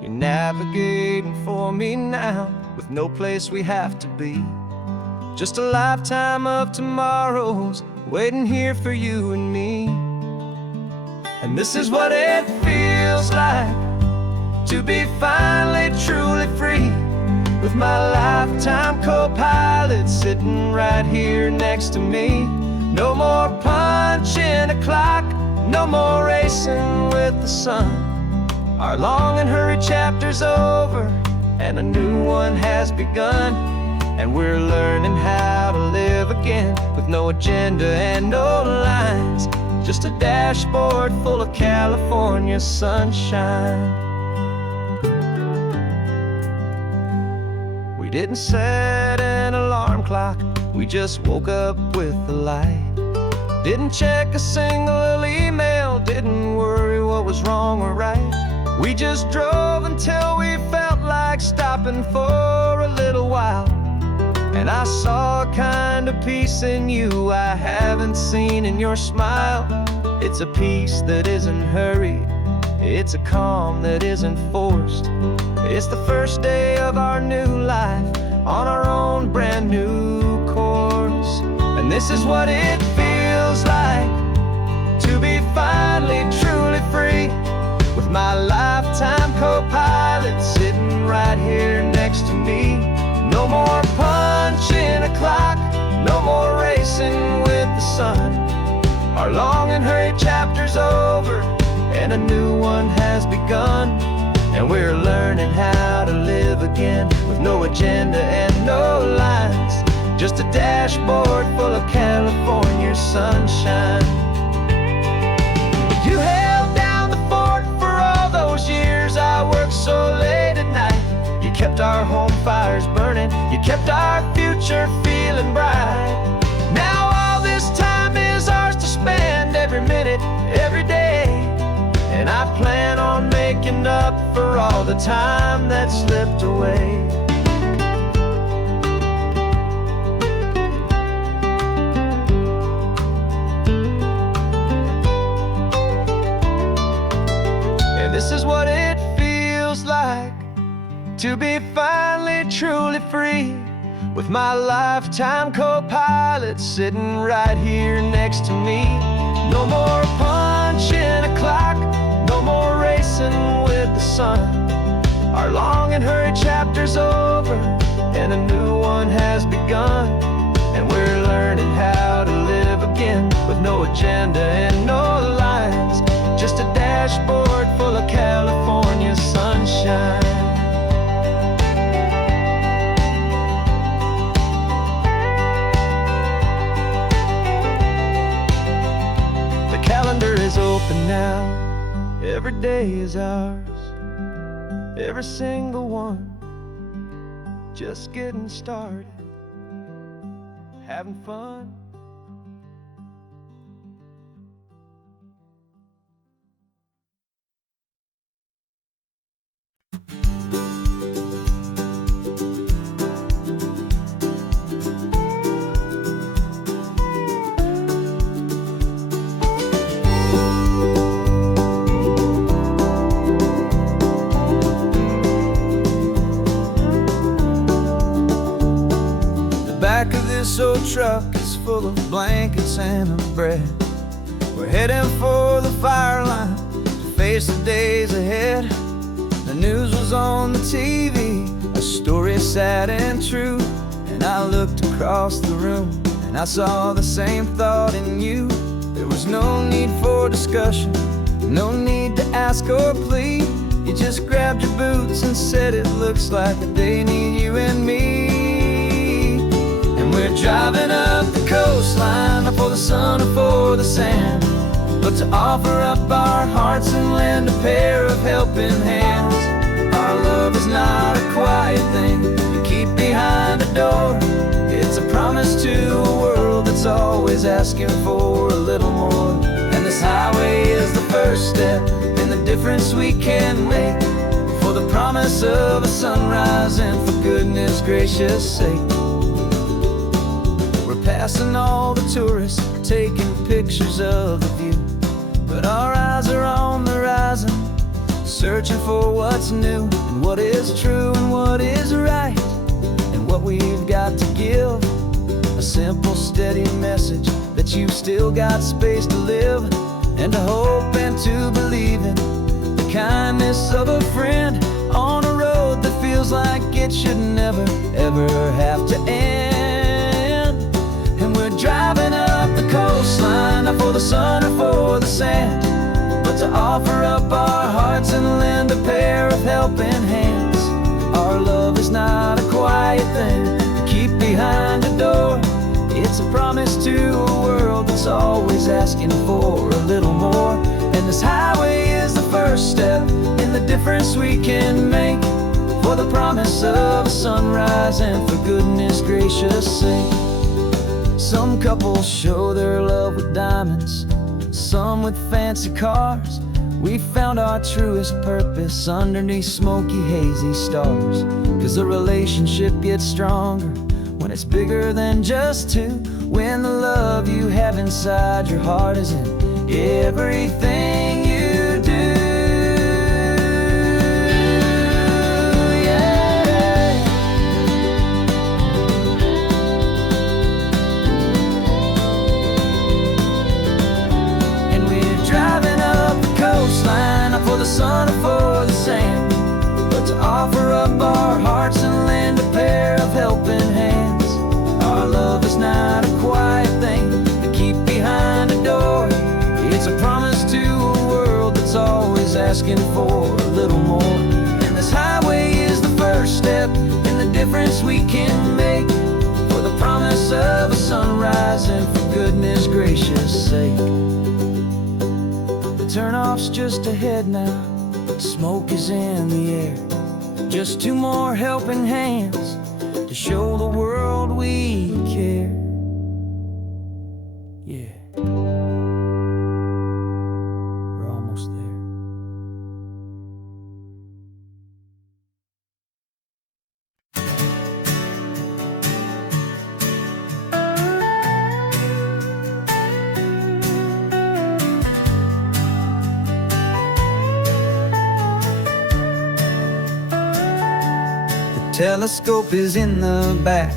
You're navigating for me now, with no place we have to be, just a lifetime of tomorrows waiting here for you and me. And this is what it feels like to be finally truly free, with my lifetime co-pilot sitting right here next to me. No more punching a clock, no more racing with the sun. Our long and hurried chapter's over and a new one has begun. And we're learning how to live again, with no agenda and no lines, just a dashboard full of California sunshine. We didn't set an alarm clock, we just woke up with the light. Didn't check a single email, didn't worry what was wrong or right. We just drove until we felt like stopping for a little while. And I saw a kind of peace in you I haven't seen in your smile. It's a peace that isn't hurried, it's a calm that isn't forced. It's the first day of our new life on our own brand new course. And this is what it feels like to be finally truly free, with my lifetime co-pilot sitting right here next to me. No more punching a clock, no more racing with the sun. Our long and hurried chapter's over and a new one has begun. And we're learning how to live again, with no agenda and no lines, just a dashboard full of California sunshine. You held down the fort for all those years I worked so late at night. You kept our home fires burning, you kept our future feeling bright. Now all this time is ours to spend, every minute, every day. And I plan on making up for all the time that slipped away. And this is what it feels like to be finally truly free, with my lifetime co-pilot sitting right here next to me. No more punching a clock, no more racing with the sun. Our long and hurried chapter's over and a new one has begun. And we're learning how to live again, with no agenda and no lines, just a dashboard heart full of California sunshine. The calendar is open now, every day is ours, every single one, just getting started, having fun. Back of this old truck is full of blankets and of bread. We're heading for the fire line to face the days ahead. The news was on the TV, a story sad and true. And I looked across the room and I saw the same thought in you. There was no need for discussion, no need to ask or plead. You just grabbed your boots and said it looks like they need you and me. We're driving up the coastline, not for the sun or for the sand, but to offer up our hearts and lend a pair of helping hands. Our love is not a quiet thing you keep behind a door. It's a promise to a world that's always asking for a little more. And this highway is the first step in the difference we can make, for the promise of a sunrise and for goodness gracious sake. Passing all the tourists, taking pictures of the view, but our eyes are on the horizon, searching for what's new and what is true and what is right, and what we've got to give. A simple, steady message that you've still got space to live, and to hope and to believe in the kindness of a friend on a road that feels like it should never, ever have to end. Driving up the coastline, not for the sun or for the sand, but to offer up our hearts and lend a pair of helping hands. Our love is not a quiet thing to keep behind a door. It's a promise to a world that's always asking for a little more. And this highway is the first step in the difference we can make, for the promise of a sunrise and for goodness gracious sake. Some couples show their love with diamonds, some with fancy cars. We found our truest purpose underneath smoky, hazy stars. 'Cause the relationship gets stronger when it's bigger than just two, when the love you have inside your heart is in everything you do. Not for the sun or for the sand, but to offer up our hearts and lend a pair of helping hands. Our love is not a quiet thing to keep behind a door. It's a promise to a world that's always asking for a little more. And this highway is the first step in the difference we can make, for the promise of a sunrise and for goodness gracious sake. Turnoff's just ahead now, smoke is in the air. Just two more helping hands to show the world we care. Yeah, we're almost there. Telescope is in the back,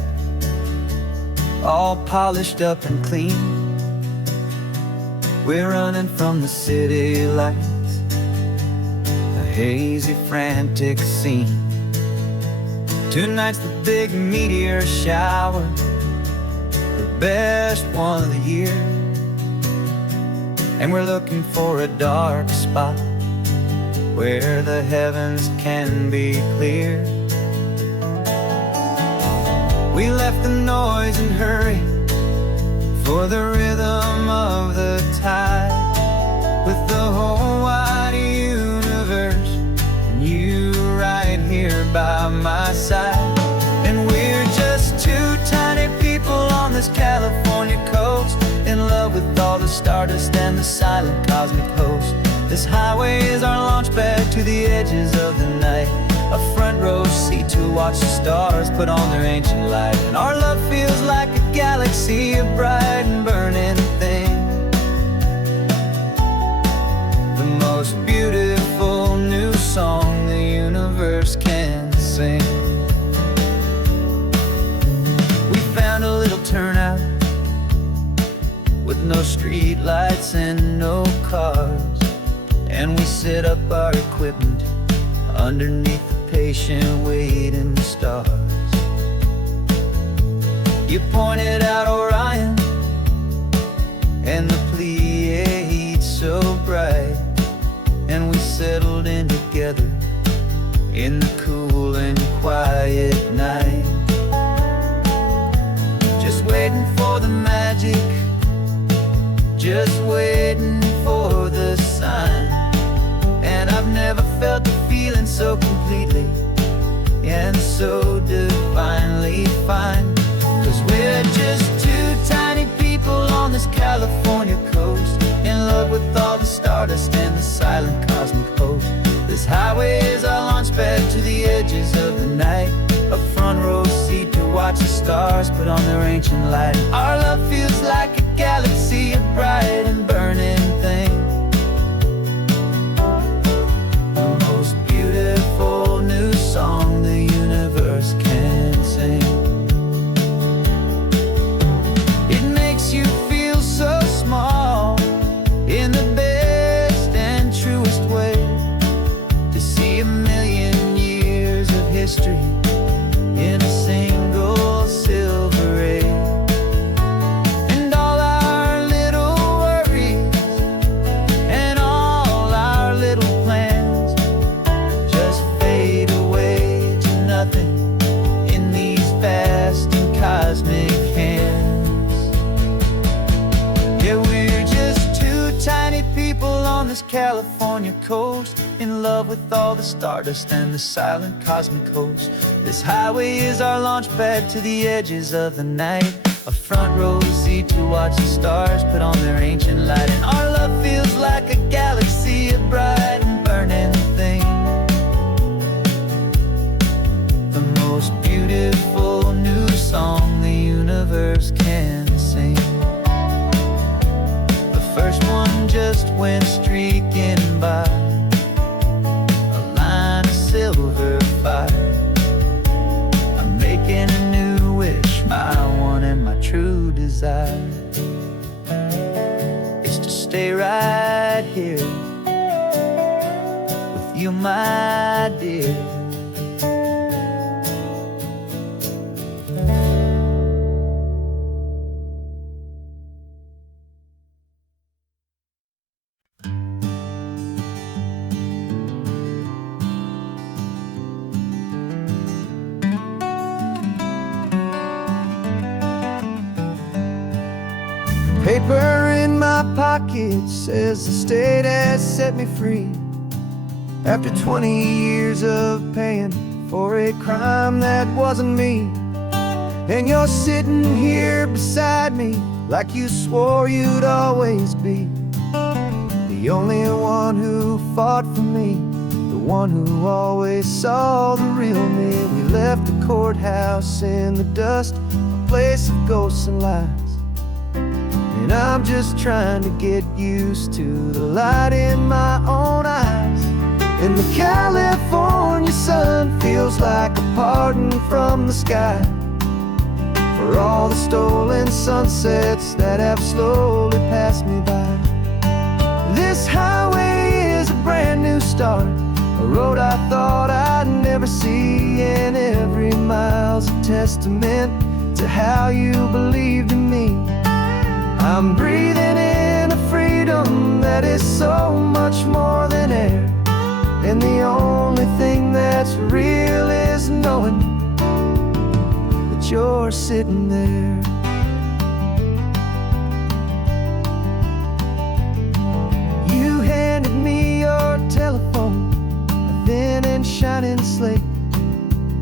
all polished up and clean. We're running from the city lights, a hazy, frantic scene. Tonight's the big meteor shower, the best one of the year. And we're looking for a dark spot where the heavens can be clear. We left the noise and hurry for the rhythm of the tide, with the whole wide universe and you right here by my side. And we're just two tiny people on this California coast, in love with all the stardust and the silent cosmic host. This highway is our launch pad to the edges of the night, a front row seat to watch the stars put on their ancient light. And our love feels like a galaxy of bright and burning things, the most beautiful new song the universe can sing. We found a little turnout with no street lights and no cars, and we set up our equipment underneath the patient waiting stars. You pointed out Orion and the Pleiades so bright, and we settled in together in the cool and quiet night, just waiting for the magic, just waiting for the sign. And I've never felt the feeling so completely and so divinely fine, 'cause we're just two tiny people on this California coast, in love with all the stardust and the silent cosmic host. This highway is our launch pad to the edges of the night, a front row seat to watch the stars put on their ancient light. Our love feels like a galaxy of bright and burning things, new song the universe can sing. It makes you feel so small in the best and truest way, to see a million years of history in a single silver ray. And all our little worries and all our little plans just fade away to nothing in these vast and cosmic hands. Yeah, we're just two tiny people on this California coast, in love with all the stardust and the silent cosmic host. This highway is our launch pad to the edges of the night, a front row seat to watch the stars put on their ancient light. And our love feels like a galaxy of bright and burning things, the most beautiful new song the universe can sing. The first one just went streaking by, a line of silver fire. I'm making a new wish, my one and my true desire is to stay right here with you, my dear. Paper in my pocket says the state has set me free, after 20 years of paying for a crime that wasn't me. And you're sitting here beside me like you swore you'd always be, the only one who fought for me, the one who always saw the real me. We left the courthouse in the dust, a place of ghosts and lies, and I'm just trying to get used to the light in my own eyes. And the California sun feels like a pardon from the sky for all the stolen sunsets that have slowly passed me by. This highway is a brand new start, a road I thought I'd never see, and every mile's a testament to how you believed in me. I'm breathing in a freedom that is so much more than air, And the only thing that's real is knowing that you're sitting there. You handed me your telephone, a thin and shining slate.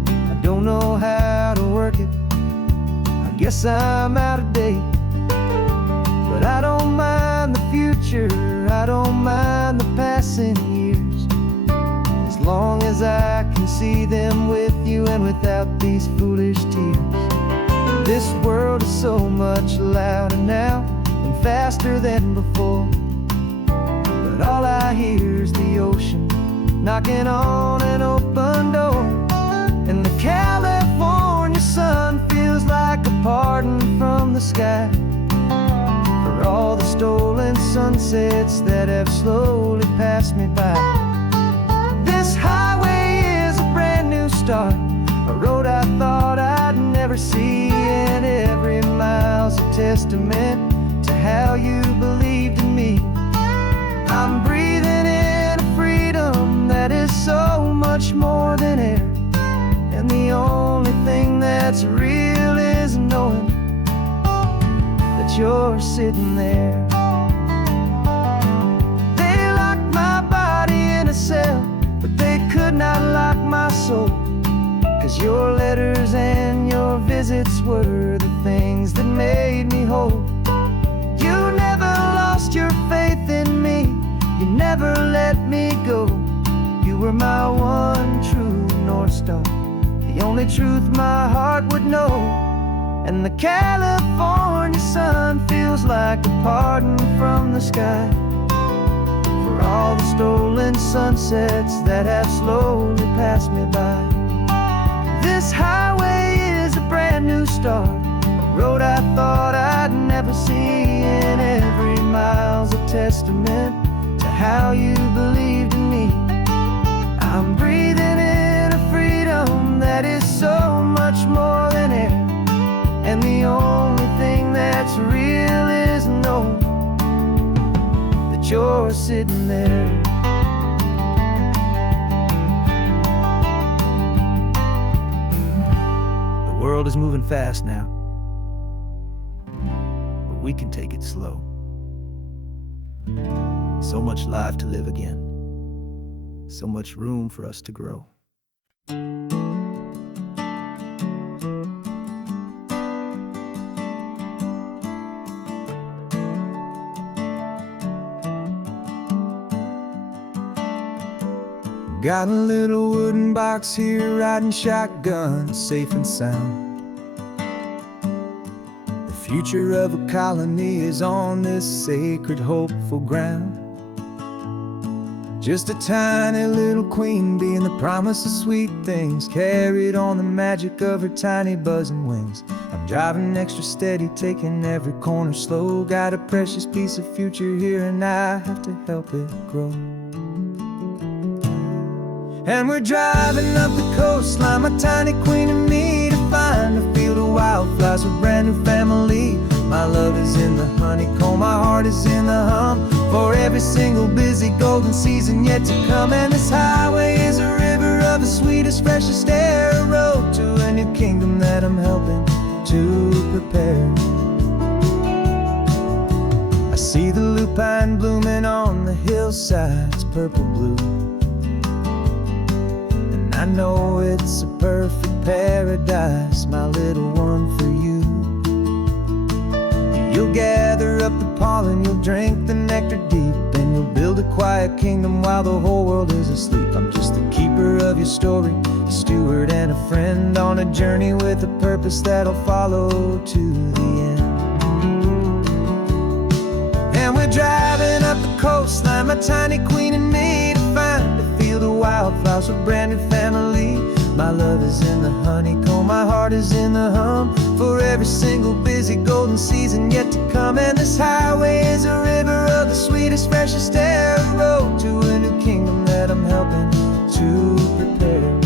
I don't know how to work it, I guess I'm out of date. But I don't mind the future, I don't mind the passing years, as long as I can see them with you and without these foolish tears. This world is so much louder now and faster than before, but all I hear is the ocean knocking on an open door. And the California sun feels like a pardon from the sky for all the stolen sunsets that have slowly passed me by. This highway is a brand new start, a road I thought I'd never see, and every mile's a testament to how you believed in me. I'm breathing in a freedom that is so much more than air, and the only thing that's real is knowing that you're sitting there. They locked my body in a cell, but they could not lock my soul, 'cause your letters and your visits were the things that made me whole. You never lost your faith in me, you never let me go. You were my one true North Star, the only truth my heart would know. And the California sun feels like a pardon from the sky for all the stolen sunsets that have slowly passed me by. This highway is a brand new start, a road I thought I'd never see, and every mile's a testament to how you believed in me. I'm breathing in a freedom that is so much more than air, and the only thing that's real is knowing that you're sitting there. The world is moving fast now, but we can take it slow. So much life to live again, so much room for us to grow. Got a little wooden box here, riding shotgun, safe and sound. The future of a colony is on this sacred, hopeful ground. Just a tiny little queen bee and the promise of sweet things, carried on the magic of her tiny buzzing wings. I'm driving extra steady, taking every corner slow. Got a precious piece of future here and I have to help it grow. And we're driving up the coastline, my tiny queen and me, to find a field of wildflowers with brand new family. My love is in the honeycomb, my heart is in the hum, for every single busy golden season yet to come. And this highway is a river of the sweetest, freshest air, a road to a new kingdom that I'm helping to prepare. I see the lupine blooming on the hillsides, purple blue, I know it's a perfect paradise, my little one, for you. You'll gather up the pollen, you'll drink the nectar deep, and you'll build a quiet kingdom while the whole world is asleep. I'm just the keeper of your story, a steward and a friend, on a journey with a purpose that'll follow to the end. And we're driving up the coastline, my tiny queen and me, to find a field of wildflowers with brand new family. My love is in the honeycomb, my heart is in the hum, for every single busy golden season yet to come. And this highway is a river of the sweetest, freshest air, a road to a new kingdom that I'm helping to prepare.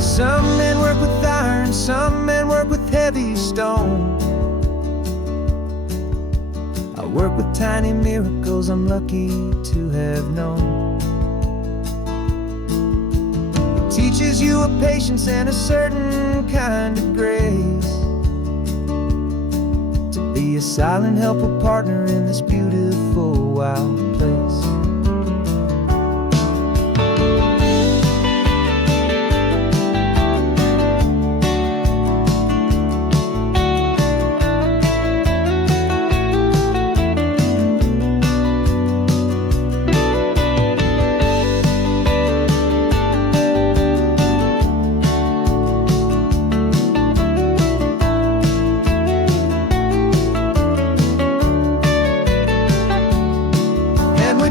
Some men work with iron, some men work with heavy stone. I work with tiny miracles I'm lucky to have known. It teaches you a patience and a certain kind of grace, to be a silent, helpful partner in this beautiful, wild place.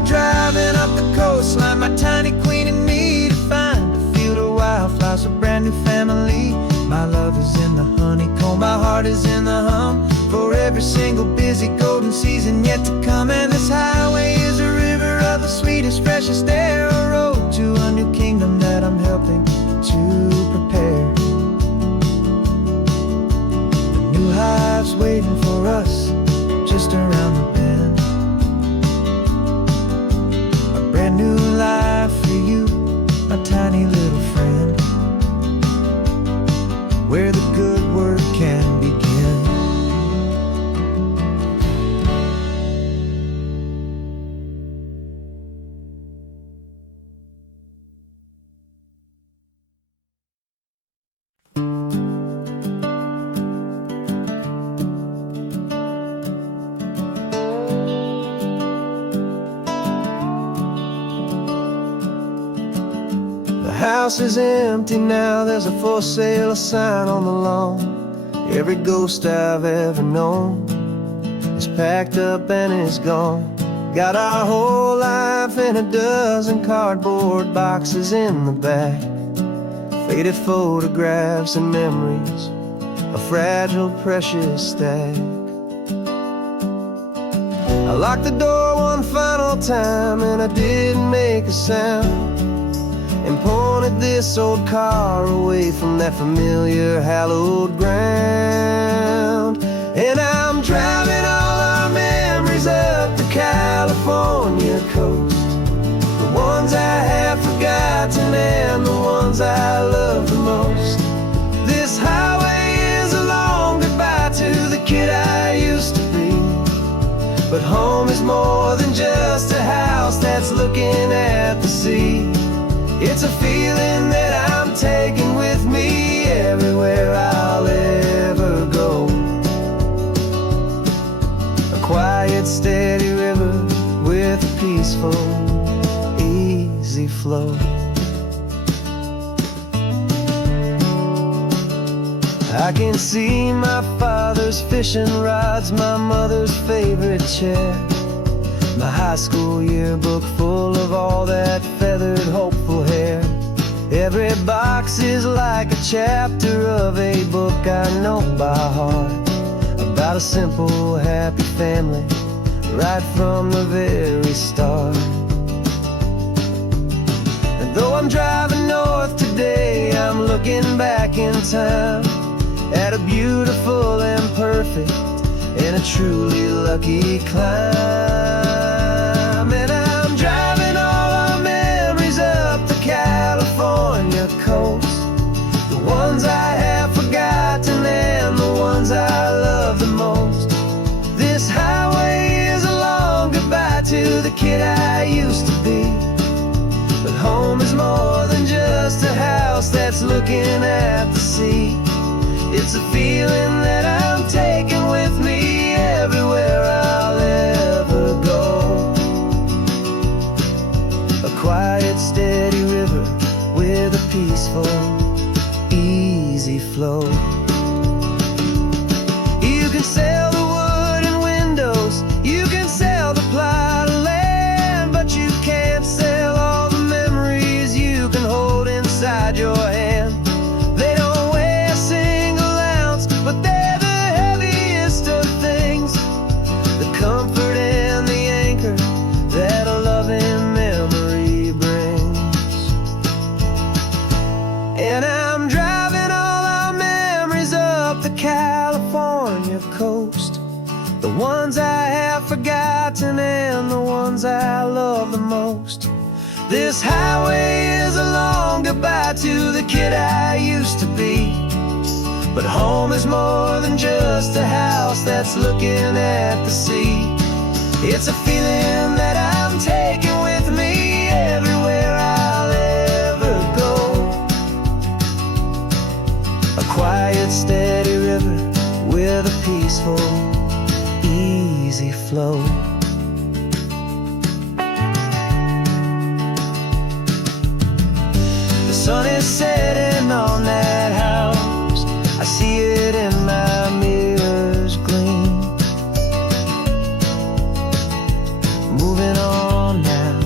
Driving up the coastline, my tiny queen and me, to find a field of wildflowers, a brand new family. My love is in the honeycomb, my heart is in the hum, for every single busy golden season yet to come. And this highway is a river of the sweetest, freshest air, a road to a new kingdom that I'm helping to prepare. A new hive's waiting for us just around the bend. Brand new life for you, my tiny little friend, where the good work can begin. The house is empty now, there's a for sale sign on the lawn. Every ghost I've ever known is packed up and is gone. Got our whole life in a dozen cardboard boxes in the back, faded photographs and memories, a fragile, precious stack. I locked the door one final time and I didn't make a sound, and pointed this old car away from that familiar hallowed ground. And I'm driving all our memories up the California coast, the ones I have forgotten and the ones I love the most. This highway is a long goodbye to the kid I used to be, but home is more than just a house that's looking at the sea. It's a feeling that I'm taking with me everywhere I'll ever go. A quiet, steady river with a peaceful, easy flow. I can see my father's fishing rods, my mother's favorite chair, my high school yearbook full of all that feathered, hopeful hair. Every box is like a chapter of a book I know by heart, about a simple, happy family right from the very start. And though I'm driving north today, I'm looking back in time at a beautiful and perfect and a truly lucky climb. And I'm driving all our memories up the California coast, the ones I have forgotten and the ones I love the most. This highway is a long goodbye to the kid I used to be, but home is more than just a house that's looking at the sea. It's a feeling that I'm taking with me everywhere I'll ever go. A quiet, steady river with a peaceful, easy flow. You can sell the wood and windows, you can sell the plot of land, but you can't sell all the memories you can hold inside your hand. They don't weigh a single ounce, but they're the heaviest I have forgotten and the ones I love the most. This highway is a long goodbye to the kid I used to be. But home is more than just a house that's looking at the sea. It's a feeling that I'm taking with me everywhere I'll ever go. A quiet, steady river with a peaceful, easy flow. The sun is setting on that house. I see it in my mirror's gleam. Moving on now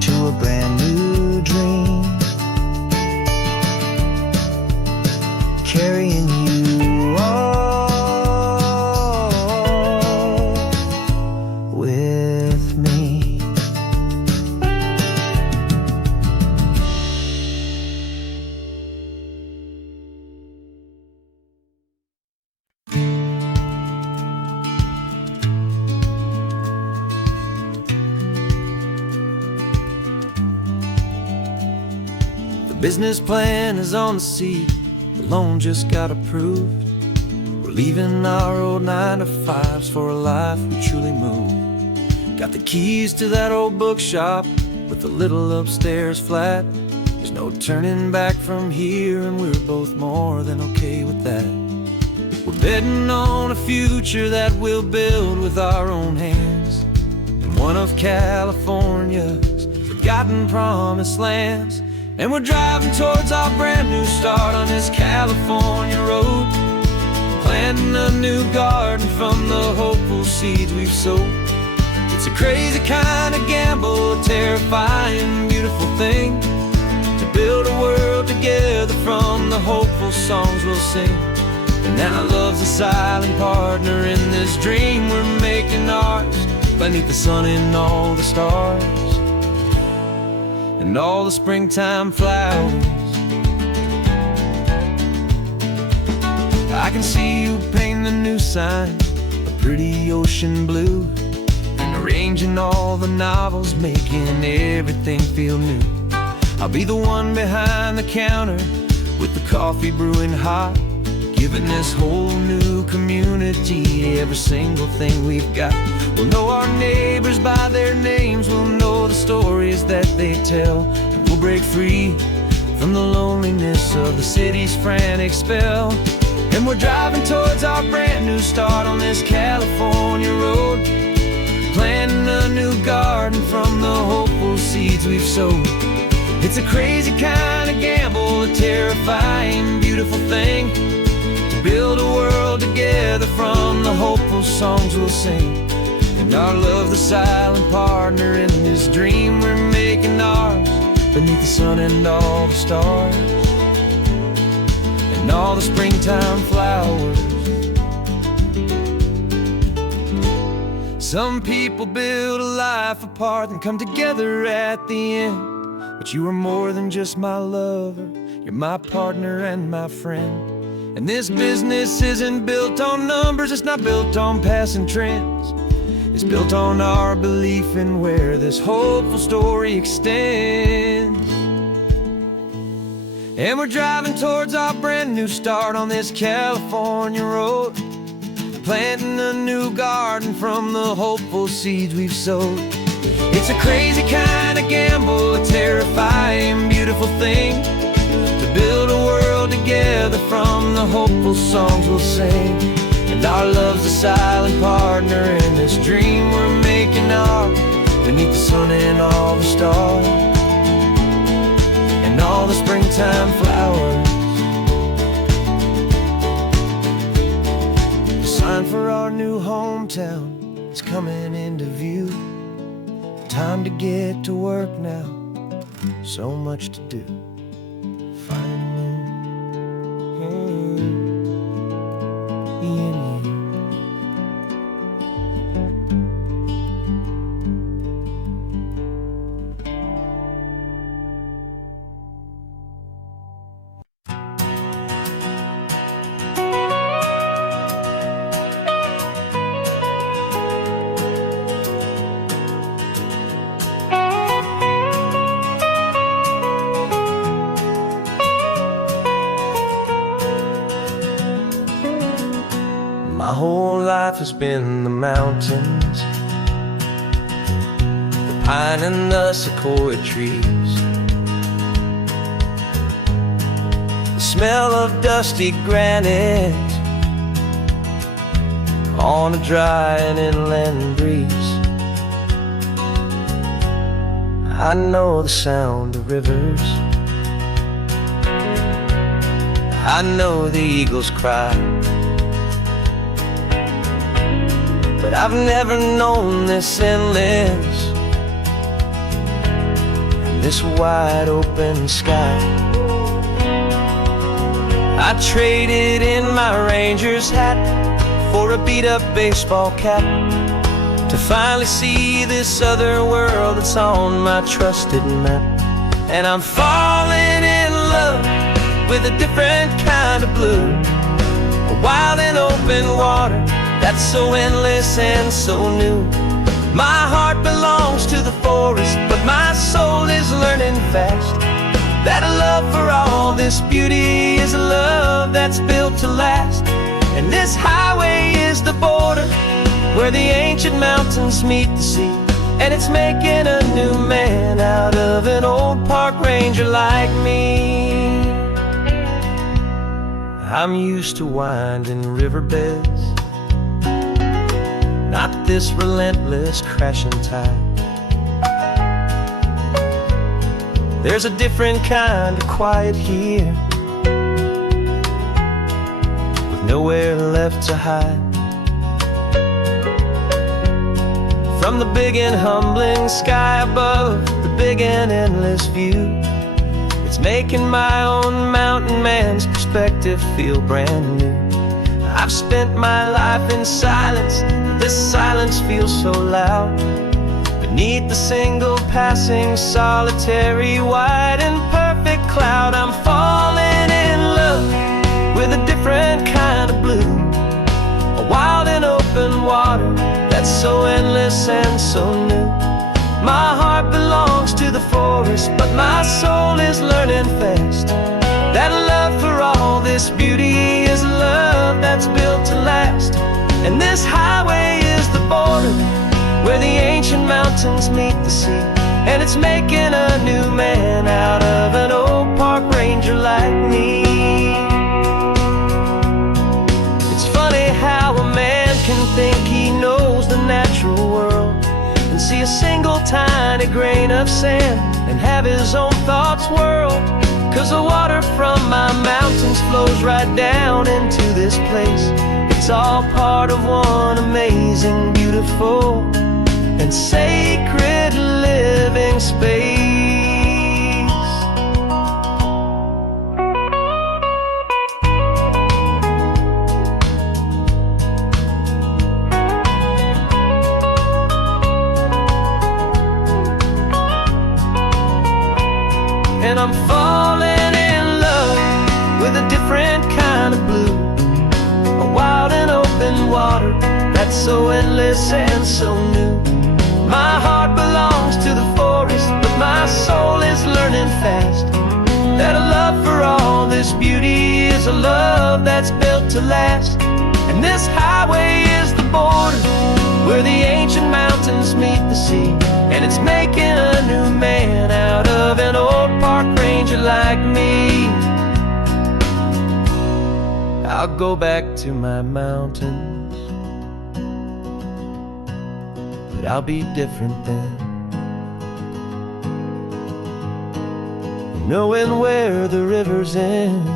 to a brand new dream. Carrying you all with me. The business plan is on the seat. The loan just got approved. We're leaving our old 9-to-5s for a life we truly move. Got the keys to that old bookshop with the little upstairs flat. There's no turning back from here, and we're both more than okay with that. We're betting on a future that we'll build with our own hands in one of California's forgotten promised lands. And we're driving towards our brand new start on this California road, planting a new garden from the hopeful seeds we've sowed. It's a crazy kind of gamble, a terrifying, beautiful thing, to build a world together from the hopeful songs we'll sing. And now love's a silent partner in this dream we're making ours, beneath the sun and all the stars and all the springtime flowers. I can see you painting the new sign a pretty ocean blue, and arranging all the novels, making everything feel new. I'll be the one behind the counter with the coffee brewing hot, giving this whole new community every single thing we've got. We'll know our neighbors by their names, we'll know the stories that they tell, and we'll break free from the loneliness of the city's frantic spell. And we're driving towards our brand new start on this California road, planting a new garden from the hopeful seeds we've sowed. It's a crazy kind of gamble, a terrifying, beautiful thing, to build a world together from the hopeful songs we'll sing. And our love's the silent partner in this dream we're making ours, beneath the sun and all the stars and all the springtime flowers. Some people build a life apart and come together at the end, but you are more than just my lover, you're my partner and my friend. And this business isn't built on numbers, it's not built on passing trends. It's built on our belief in where this hopeful story extends. And we're driving towards our brand new start on this California road, planting a new garden from the hopeful seeds we've sowed. It's a crazy kind of gamble, a terrifying, beautiful thing, to build a world together from the hopeful songs we'll sing. And our love's a silent partner in this dream we're making ours, beneath the sun and all the stars and all the springtime flowers. The sign for our new hometown is coming into view. Time to get to work now, so much to do. Finding in you. in the mountains, the pine and the sequoia trees, the smell of dusty granite on a dry and inland breeze. I know the sound of rivers, I know the eagles cry, but I've never known this endless and this wide open sky. I traded in my ranger's hat for a beat-up baseball cap to finally see this other world that's on my trusted map. And I'm falling in love with a different kind of blue, a wild and open water that's so endless and so new. My heart belongs to the forest, but my soul is learning fast that a love for all this beauty is a love that's built to last. And this highway is the border where the ancient mountains meet the sea, and it's making a new man out of an old park ranger like me. I'm used to winding riverbeds, not this relentless crashing tide. There's a different kind of quiet here, with nowhere left to hide. From the big and humbling sky above, the big and endless view, it's making my own mountain man's perspective feel brand new. I've spent my life in silence, this silence feels so loud. Beneath the single passing solitary white and perfect cloud, I'm falling in love with a different kind of blue, a wild and open water that's so endless and so new. My heart belongs to the forest, but my soul is learning fast that a love for all this beauty is a love that's built to last. And this highway is the border where the ancient mountains meet the sea, and it's making a new man out of an old park ranger like me. It's funny how a man can think he knows the natural world and see a single tiny grain of sand and have his own thoughts whirled. 'Cause the water from my mountains flows right down into this place. It's all part of one amazing, beautiful and sacred living space. And I'm falling in love with a different kind of blue, a wild and open water that's so endless and so new. My heart belongs to the forest, but my soul is learning fast that a love for all this beauty is a love that's built to last. And this highway is the border where the ancient mountains meet the sea, and it's making a new man out of an old park ranger like me. I'll go back to my mountains, but I'll be different then, knowing where the rivers end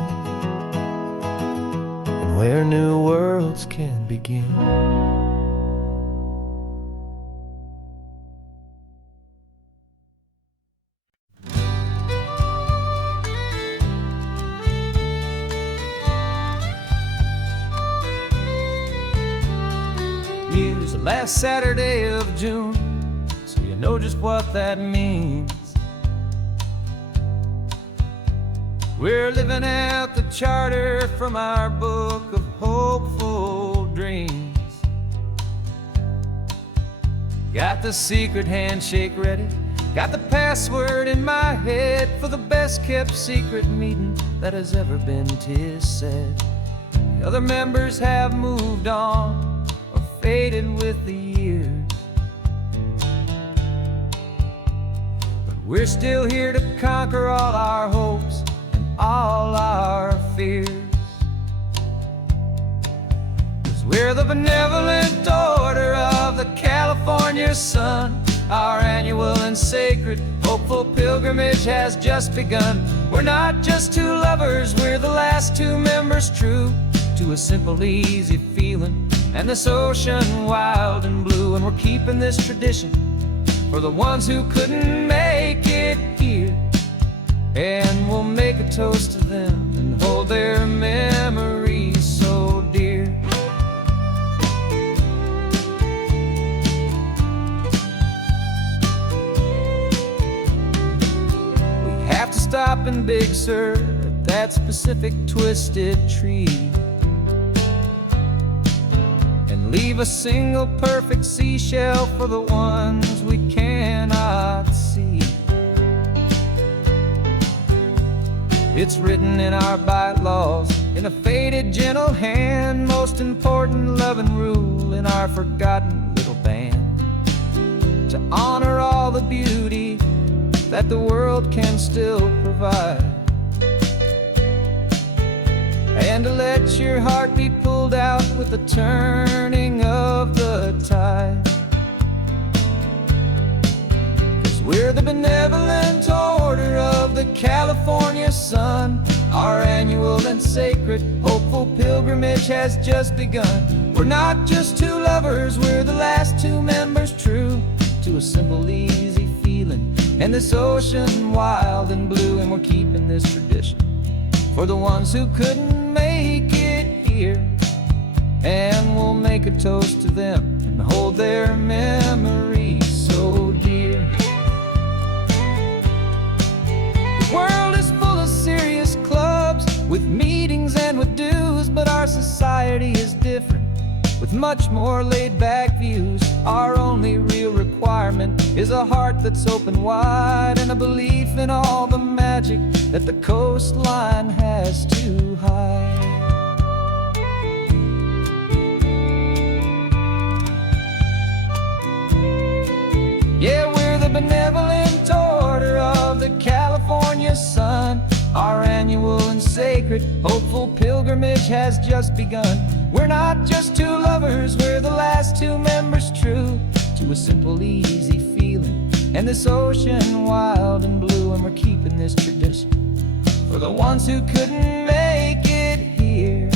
and where new worlds can begin. Use the last Saturday of June, so you know just what that means. We're living out the charter from our book of hopeful dreams. Got the secret handshake ready, got the password in my head for the best kept secret meeting that has ever been, 'tis said. The other members have moved on or faded with the years. But we're still here to conquer all our hopes and all our fears. 'Cause we're the benevolent order of the California sun. Our annual and sacred hopeful pilgrimage has just begun. We're not just two lovers, we're the last two members true to a simple, easy feeling and this ocean wild and blue. And we're keeping this tradition for the ones who couldn't make it here. And we'll make a toast to them and hold their memories so dear. Have to stop in Big Sur at that specific twisted tree and leave a single perfect seashell for the ones we cannot see. It's written in our bylaws in a faded gentle hand, most important loving rule in our forgotten little band, to honor all the beauty that the world can still provide, and to let your heart be pulled out with the turning of the tide. 'Cause we're the benevolent order of the California sun. Our annual and sacred hopeful pilgrimage has just begun. We're not just two lovers, we're the last two members true to a simple, easy feeling and this ocean wild and blue. And we're keeping this tradition for the ones who couldn't make it here. And we'll make a toast to them and hold their memories so dear. The world is full of serious clubs with meetings and with dues, but our society is different with much more laid-back views. Our only real requirement is a heart that's open wide and a belief in all the magic that the coastline has to hide. Yeah, we're the benevolent order of the California sun. Our annual and sacred hopeful pilgrimage has just begun. We're not just two lovers, we're the last two members true to a simple, easy feeling and this ocean wild and blue. And we're keeping this tradition for the ones who couldn't make it here.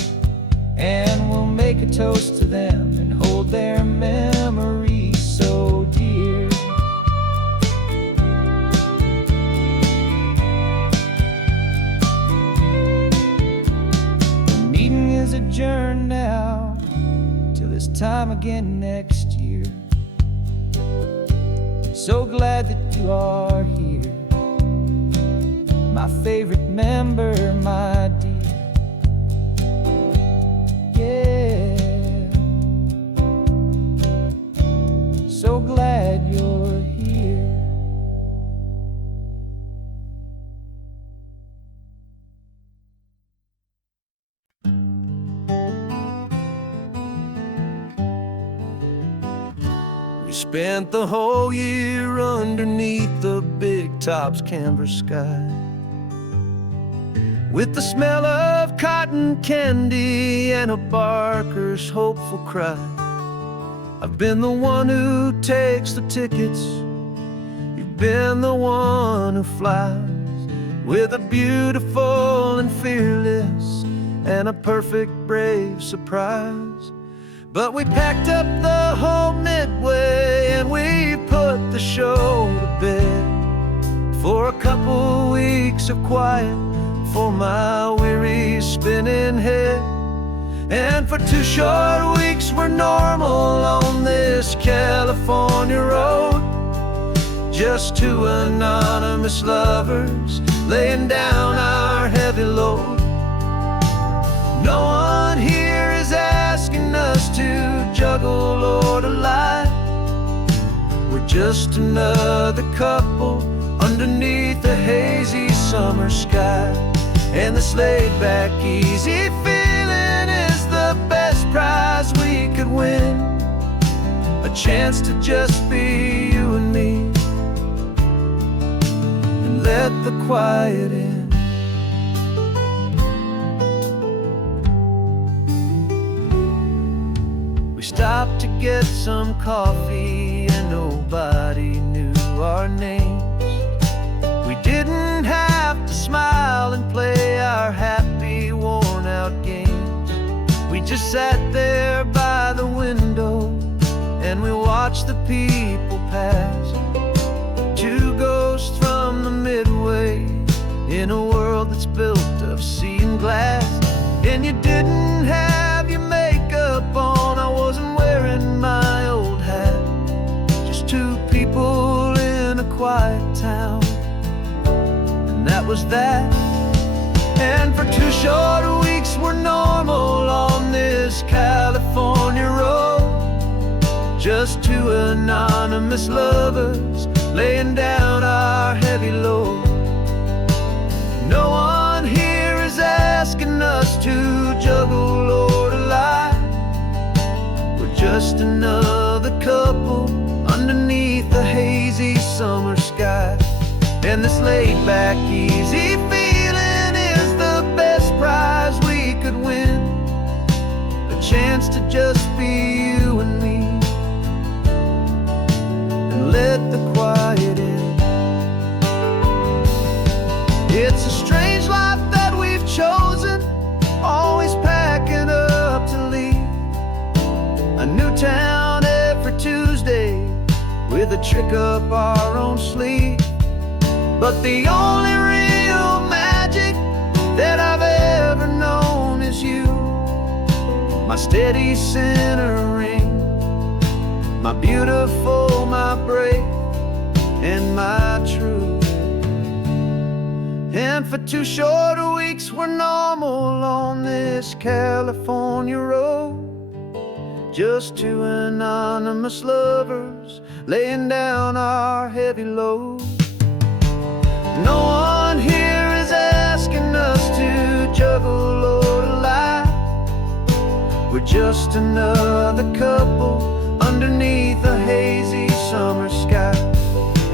And we'll make a toast to them and hold their memories so dear. The meeting is adjourned now till this time again next year. So glad that you are here, my favorite member, my dear. Yeah, so glad you're here. We spent the whole year underneath the big top's canvas sky, with the smell of cotton candy and a barker's hopeful cry. I've been the one who takes the tickets, you've been the one who flies, with a beautiful and fearless and a perfect brave surprise. But we packed up the whole Midway and we put the show to bed for a couple weeks of quiet for my weary spinning head. And for 2 short weeks we're normal on this California road, just two anonymous lovers laying down our heavy load. No one here is asking us to juggle or to lie. We're just another couple underneath the hazy summer sky. And this laid-back, easy feeling is the best prize we could win. chance to just be you and me, and let the quiet in. We stopped to get some coffee and nobody knew our names. We didn't have to smile and play our happy, worn-out games. We just sat there by the window and we watched the people pass. Two ghosts from the Midway in a world that's built of sea and glass. And you didn't have your makeup on, I wasn't wearing my old hat. Just two people in a quiet town, and that was that. And for 2 short weeks we're normal on this California road, just two anonymous lovers laying down our heavy load. No one here is asking us to juggle or to lie. We're just another couple underneath the hazy summer sky. And this laid-back, easy feeling is the best prize we could win, a chance to just be you and me, and let the quiet in. It's a strange life that we've chosen, always packing up to leave. A new town every Tuesday with a trick up our own sleeve. But the only real magic that I've ever known is you, my steady centering, my beautiful, my brave, and my true. And for 2 short weeks we're normal on this California road, just two anonymous lovers laying down our heavy load. No one here is asking us to juggle or to lie. We're just another couple underneath a hazy summer sky.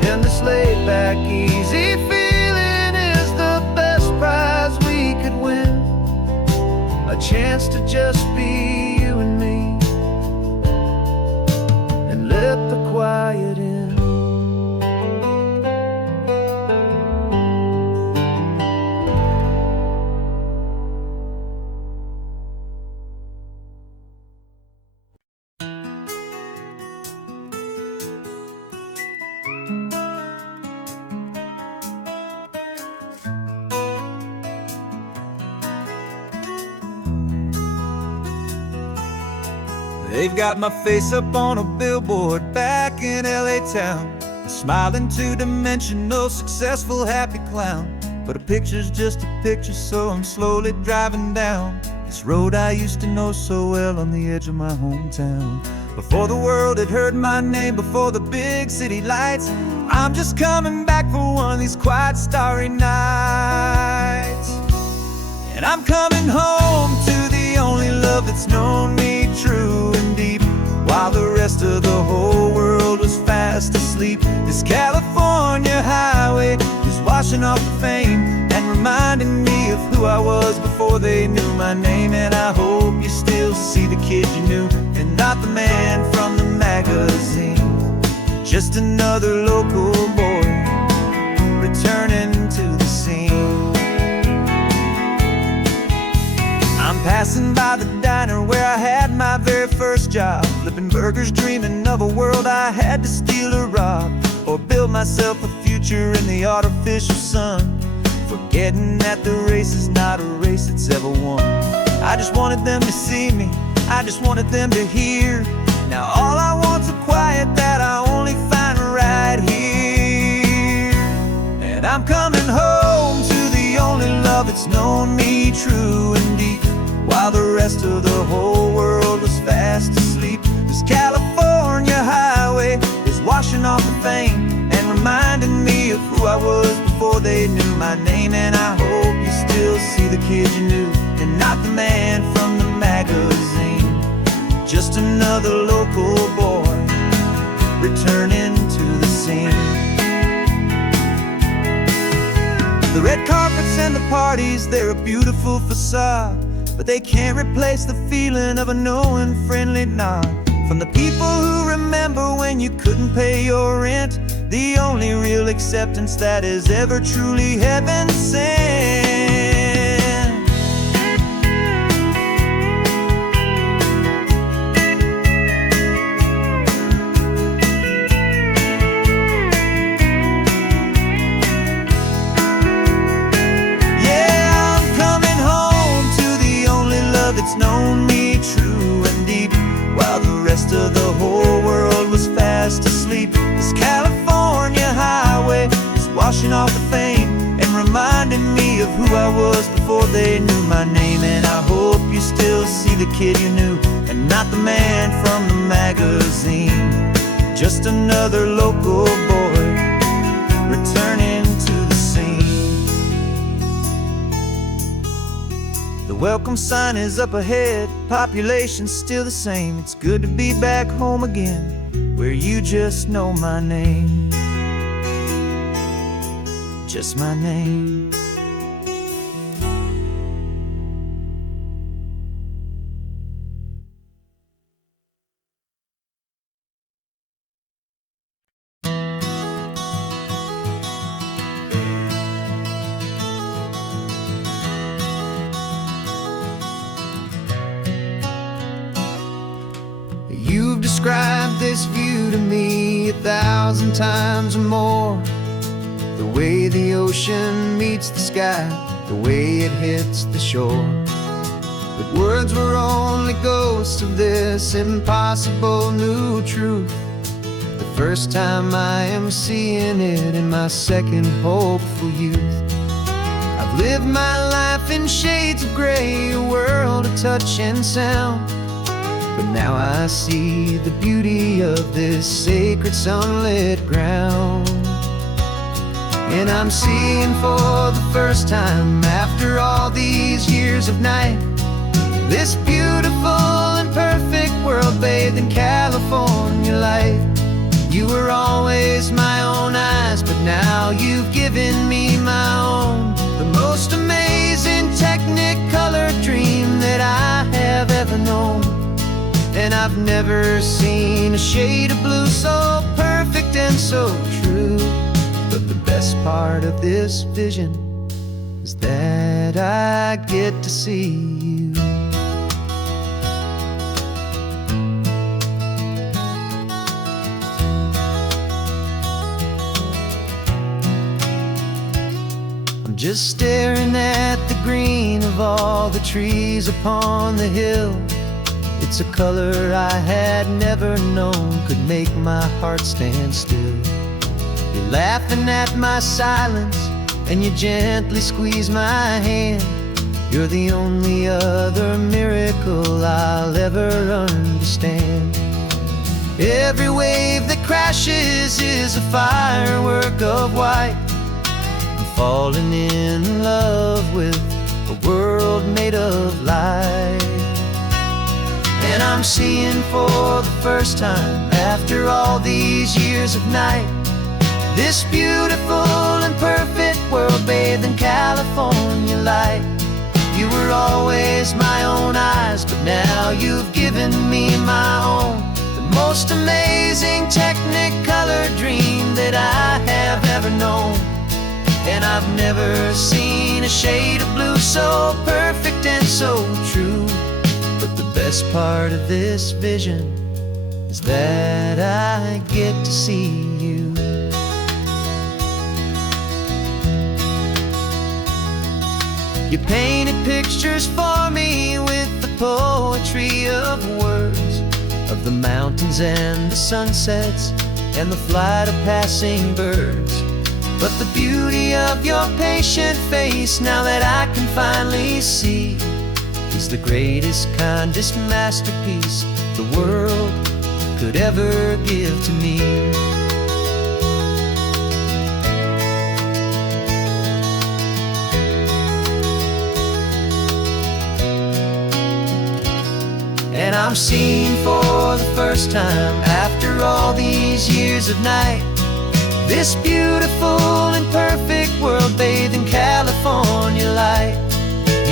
And this laid-back, easy feeling is the best prize we could win, a chance to just be you and me, and let the quiet in. They've got my face up on a billboard back in LA town, a smiling two-dimensional, successful, happy clown. But a picture's just a picture, so I'm slowly driving down this road I used to know so well on the edge of my hometown. Before the world had heard my name, before the big city lights, I'm just coming back for one of these quiet, starry nights. And I'm coming home to the only love that's known me true and deep, while the rest of the whole world was fast asleep. This California highway is washing off the fame and reminding me of who I was before they knew my name. And I hope you still see the kid you knew, and not the man from the magazine, just another local boy returning to the scene. I'm passing by the diner where I had my very first job, flipping burgers, dreaming of a world I had to steal or rob, or build myself a future in the artificial sun, forgetting that the race is not a race that's ever won. I just wanted them to see me, I just wanted them to hear. Now all I want's a quiet that I only find right here. And I'm coming home to the only love that's known me true and deep, while the rest of the whole world was fast asleep. This California highway is washing off the fame and reminding me of who I was before they knew my name. And I hope you still see the kid you knew, and not the man from the magazine, just another local boy return into the scene. The red carpets and the parties, they're a beautiful facade, but they can't replace the feeling of a knowing friendly nod from the people who remember when you couldn't pay your rent, the only real acceptance that is ever truly heaven sent. That's known me true and deep, while the rest of the whole world was fast asleep. This California highway is washing off the fame and reminding me of who I was before they knew my name. And I hope you still see the kid you knew and not the man from the magazine. Just another local boy returning to the scene. The welcome sign is up ahead, population's still the same. It's good to be back home again, where you just know my name. Just my name. You've described this view to me 1,000 times or more. The way the ocean meets the sky, the way it hits the shore. But words were only ghosts of this impossible new truth. The first time I am seeing it in my second hopeful youth. I've lived my life in shades of gray, a world of touch and sound. But now I see the beauty of this sacred sunlit ground. And I'm seeing for the first time, after all these years of night, this beautiful and perfect world bathed in California light. You were always my own eyes, but now you've given me my own. The most amazing technicolor dream that I have ever known. And I've never seen a shade of blue so perfect and so true. But the best part of this vision is that I get to see you. I'm just staring at the green of all the trees upon the hill. It's a color I had never known could make my heart stand still. You're laughing at my silence and you gently squeeze my hand. You're the only other miracle I'll ever understand. Every wave that crashes is a firework of white. I'm falling in love with a world made of light. And I'm seeing for the first time, after all these years of night, this beautiful and perfect world bathed in California light. You were always my own eyes, but now you've given me my own. The most amazing technicolor dream that I have ever known. And I've never seen a shade of blue so perfect and so true. But the best part of this vision is that I get to see you. You painted pictures for me with the poetry of words, of the mountains and the sunsets and the flight of passing birds. But the beauty of your patient face, now that I can finally see, is the greatest, kindest masterpiece the world could ever give to me. And I'm seeing for the first time, after after all these years of night, this beautiful and perfect world bathed in California light.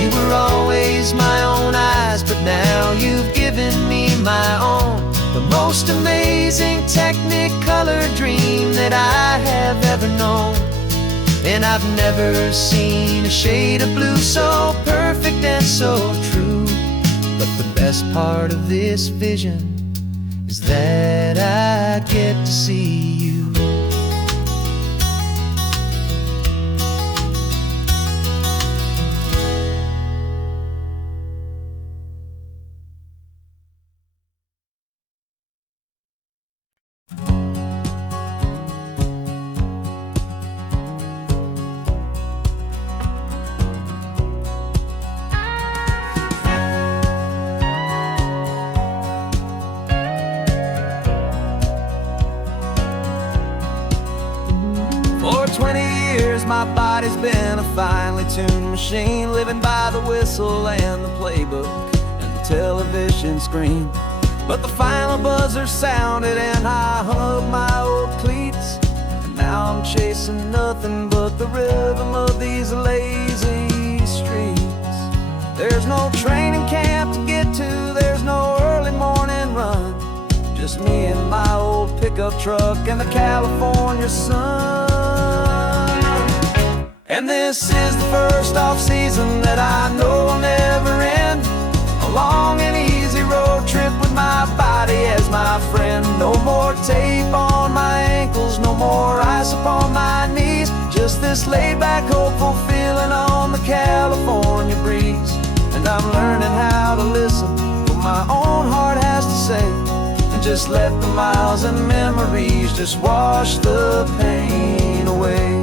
You were always my own eyes, but now you've given me my own, the most amazing technicolor dream that I have ever known. And I've never seen a shade of blue so perfect and so true. But the best part of this vision is that I get to see you. For 20 years my body's been a finely tuned machine, living by the whistle and the playbook and the television screen. But the final buzzer sounded and I hung up my old cleats, and now I'm chasing nothing but the rhythm of these lazy streets. There's no training camp to get to, there's no early morning run, just me and my old pickup truck and the California sun. And this is the first off-season that I know will never end, a long and easy road trip with my body as my friend. No more tape on my ankles, no more ice upon my knees, just this laid-back, hopeful feeling on the California breeze. And I'm learning how to listen to what my own heart has to say, and just let the miles and memories just wash the pain away.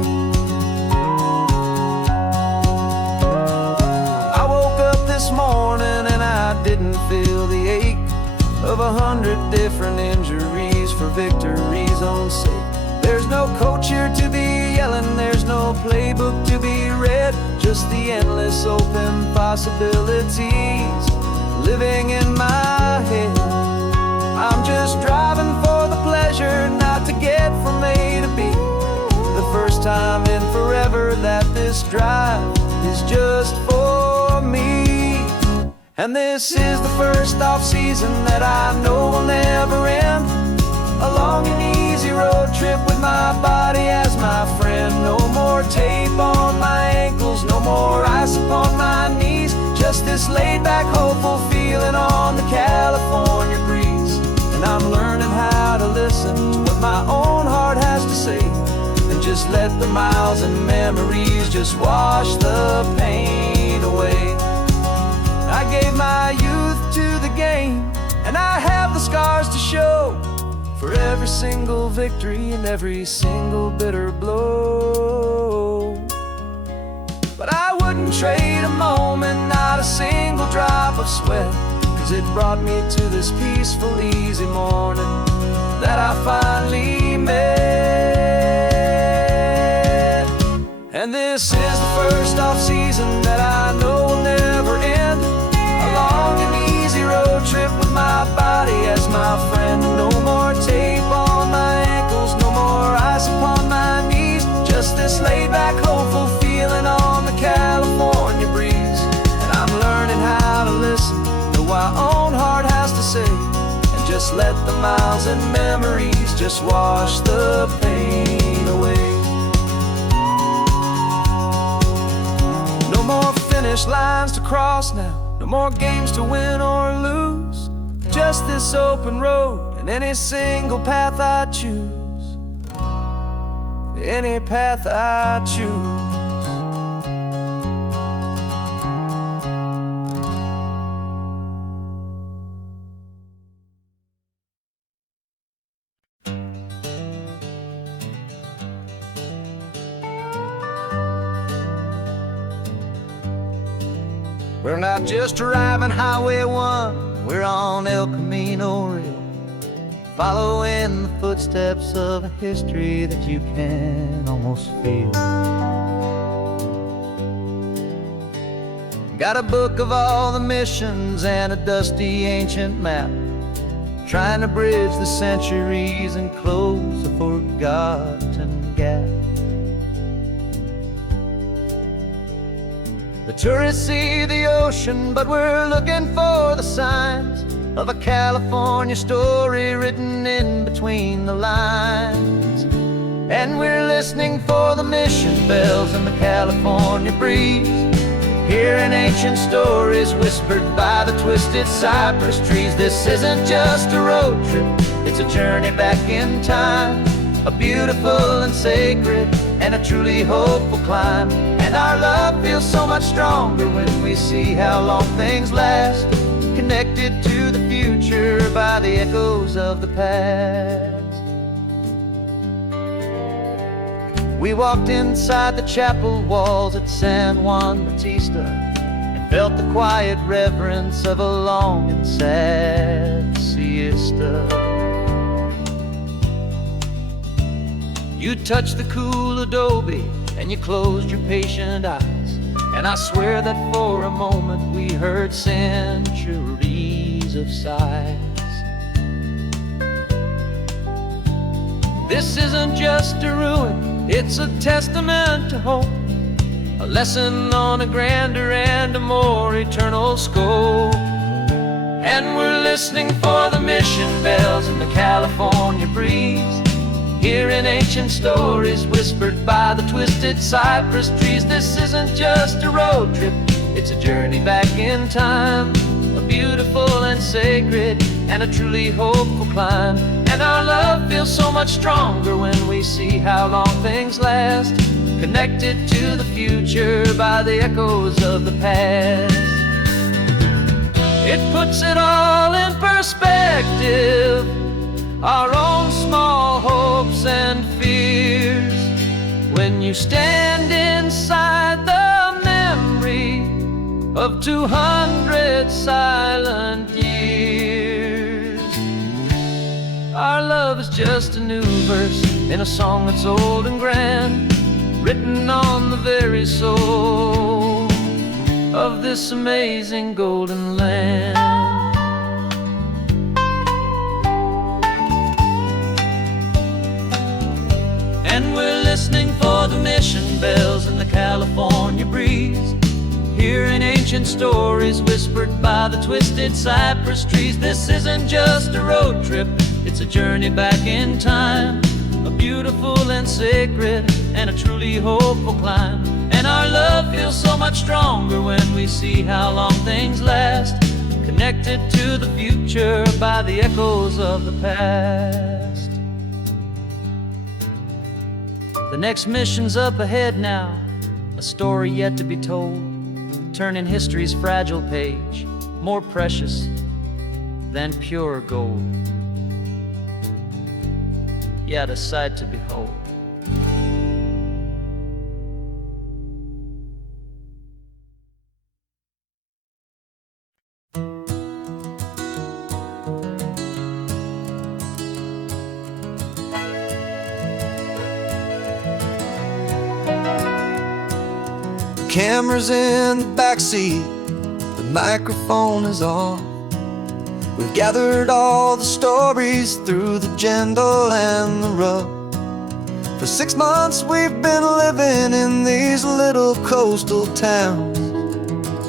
This morning and I didn't feel the ache of 100 different injuries for victory's own sake. There's no coach here to be yelling, there's no playbook to be read, just the endless open possibilities living in my head. I'm just driving for the pleasure, not to get from A to B. The first time in forever that this drive is just for me. And this is the first off-season that I know will never end, a long and easy road trip with my body as my friend. No more tape on my ankles, no more ice upon my knees, just this laid-back, hopeful feeling on the California breeze. And I'm learning how to listen to what my own heart has to say, and just let the miles and memories just wash the pain away. I gave my youth to the game, and I have the scars to show for every single victory and every single bitter blow. But I wouldn't trade a moment, not a single drop of sweat, 'cause it brought me to this peaceful, easy morning that I finally met. And this is the first off-season that I know will never end, a long and easy road trip with my body as my friend. No more tape on my ankles, no more ice upon my knees, just this laid-back, hopeful feeling on the California breeze. And I'm learning how to listen to what my own heart has to say, and just let the miles and memories just wash the pain away. No more finish lines to cross now, no more games to win or lose, just this open road and any single path I choose, any path I choose. We're not just driving Highway 1, we're on El Camino Real, following the footsteps of a history that you can almost feel. Got a book of all the missions and a dusty ancient map, trying to bridge the centuries and close a forgotten gap. The tourists see the ocean, but we're looking for the signs of a California story written in between the lines. And we're listening for the mission bells in the California breeze, hearing ancient stories whispered by the twisted cypress trees. This isn't just a road trip, it's a journey back in time, a beautiful and sacred and a truly hopeful climb. And our love feels so much stronger when we see how long things last, connected to the future by the echoes of the past. We walked inside the chapel walls at San Juan Bautista and felt the quiet reverence of a long and sad siesta. You touched the cool adobe and you closed your patient eyes, and I swear that for a moment we heard centuries of sighs. This isn't just a ruin, it's a testament to hope, a lesson on a grander and a more eternal scope. And we're listening for the mission bells in the California breeze, hearing ancient stories whispered by the twisted cypress trees. This isn't just a road trip, it's a journey back in time, a beautiful and sacred and a truly hopeful climb. And our love feels so much stronger when we see how long things last, connected to the future by the echoes of the past. It puts it all in perspective, our own small hopes and fears, when you stand inside the memory of 200 silent years. Our love is just a new verse in a song that's old and grand, written on the very soul of this amazing golden land. And we're listening for the mission bells in the California breeze, hearing ancient stories whispered by the twisted cypress trees. This isn't just a road trip, it's a journey back in time, a beautiful and sacred and a truly hopeful climb. And our love feels so much stronger when we see how long things last, connected to the future by the echoes of the past. The next mission's up ahead now, a story yet to be told, turning history's fragile page more precious than pure gold. Yet a sight to behold. Camera's in the backseat, the microphone is on. We've gathered all the stories through the gentle and the rough. For 6 months we've been living in these little coastal towns,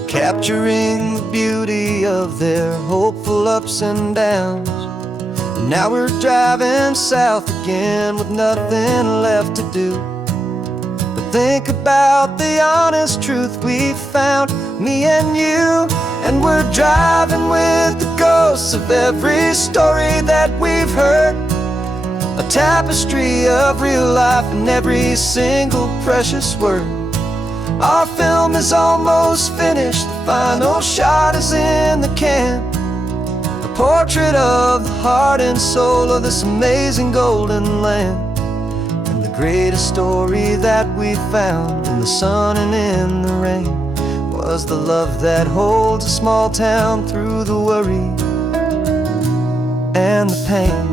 capturing the beauty of their hopeful ups and downs. And now we're driving south again with nothing left to do but think about the honest truth we found, me and you. And we're driving with the ghosts of every story that we've heard, a tapestry of real life in every single precious word. Our film is almost finished, the final shot is in the can, a portrait of the heart and soul of this amazing golden land. And the greatest story that we found in the sun and in the rain was the love that holds a small town through the worry and the pain.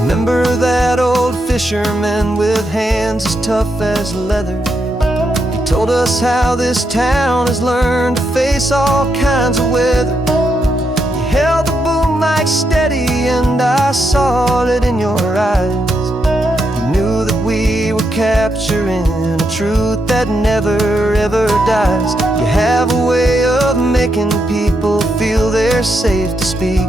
Remember that old fisherman with hands as tough as leather? He Told us how this town has learned to face all kinds of weather. You held the boom mic steady and I saw it in your eyes. You knew that we were capturing a truth that never ever dies. You have a way of making people feel they're safe to speak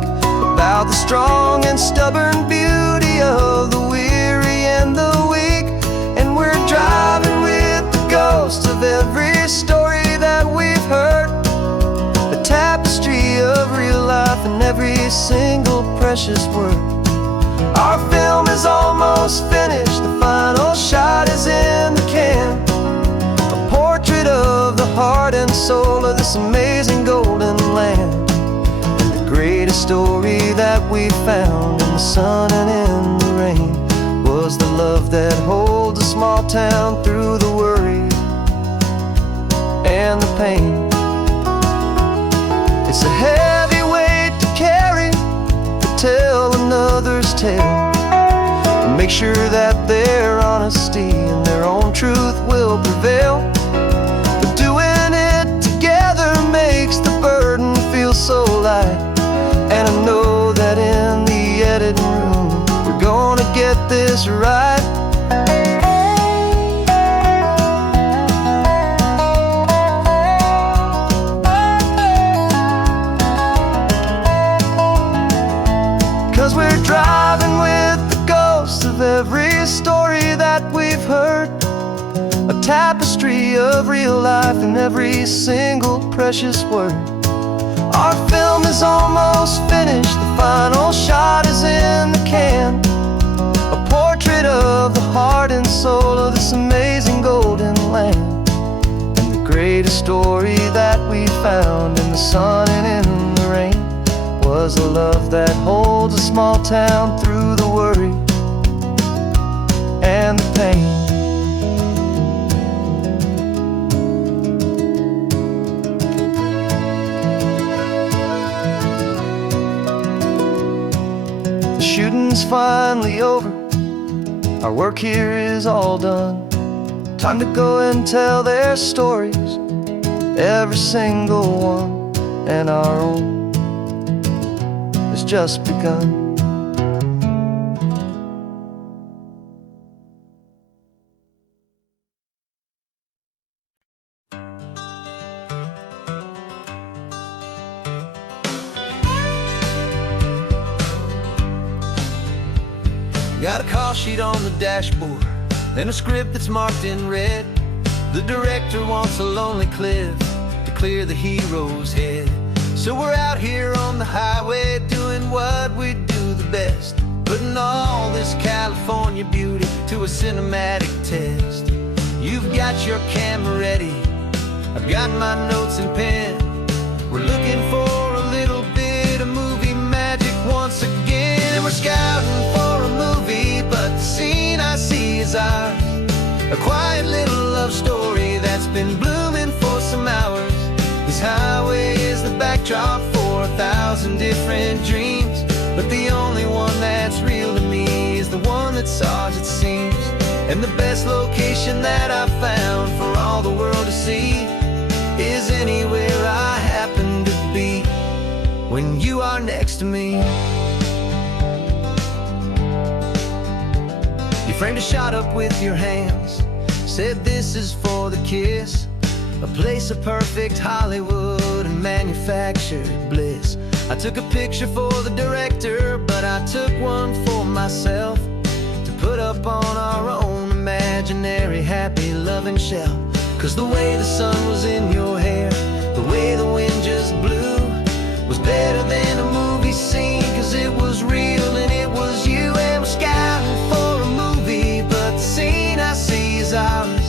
about the strong and stubborn beauty of the weary and the weak. And we're driving with the ghosts of every story that we've heard, a tapestry of real life and every single precious word. Our film is almost finished, the final shot is in the can, a portrait of the heart and soul of this amazing golden land. And the greatest story that we found in the sun and in the rain was the love that holds a small town through the worry and the pain. It's a heavy weight to carry, to tell another's tale, and make sure that their honesty and their own truth will prevail. But doing it together makes the burden feel so light. And I know that in the editing room we're gonna get this right. 'Cause we're driving with the ghosts of every story that we've heard, a tapestry of real life in every single precious word. Our film is almost finished, the final shot is in the can, a portrait of the heart and soul of this amazing golden land. And the greatest story that we found in the sun and in the rain was a love that holds a small town through the worry and the pain. The shooting's finally over, our work here is all done. Time to go and tell their stories, every single one, and our own has just begun. Got a call sheet on the dashboard and a script that's marked in red. The director wants a lonely cliff to clear the hero's head. So we're out here on the highway doing what we do the best, putting all this California beauty to a cinematic test. You've got your camera ready, I've got my notes and pen. We're looking for a little bit of movie magic once again. And we're scouting for a movie, but the scene I see is ours, a quiet little love story that's been blooming for some hours. This highway is the backdrop for 1,000 different dreams, but the only one that's real to me is the one that's ours, it seems. And the best location that I've found for all the world to see is anywhere I happen to be when you are next to me. You framed a shot up with your hands, said this is for the kiss, a place of perfect Hollywood and manufactured bliss. I took a picture for the director, but I took one for myself to put up on our own imaginary happy loving shelf. 'Cause the way the sun was in your hair, the way the wind just blew, was better than a movie scene, 'cause it was real and it was you. And we're scouting for a movie, but the scene I see is ours,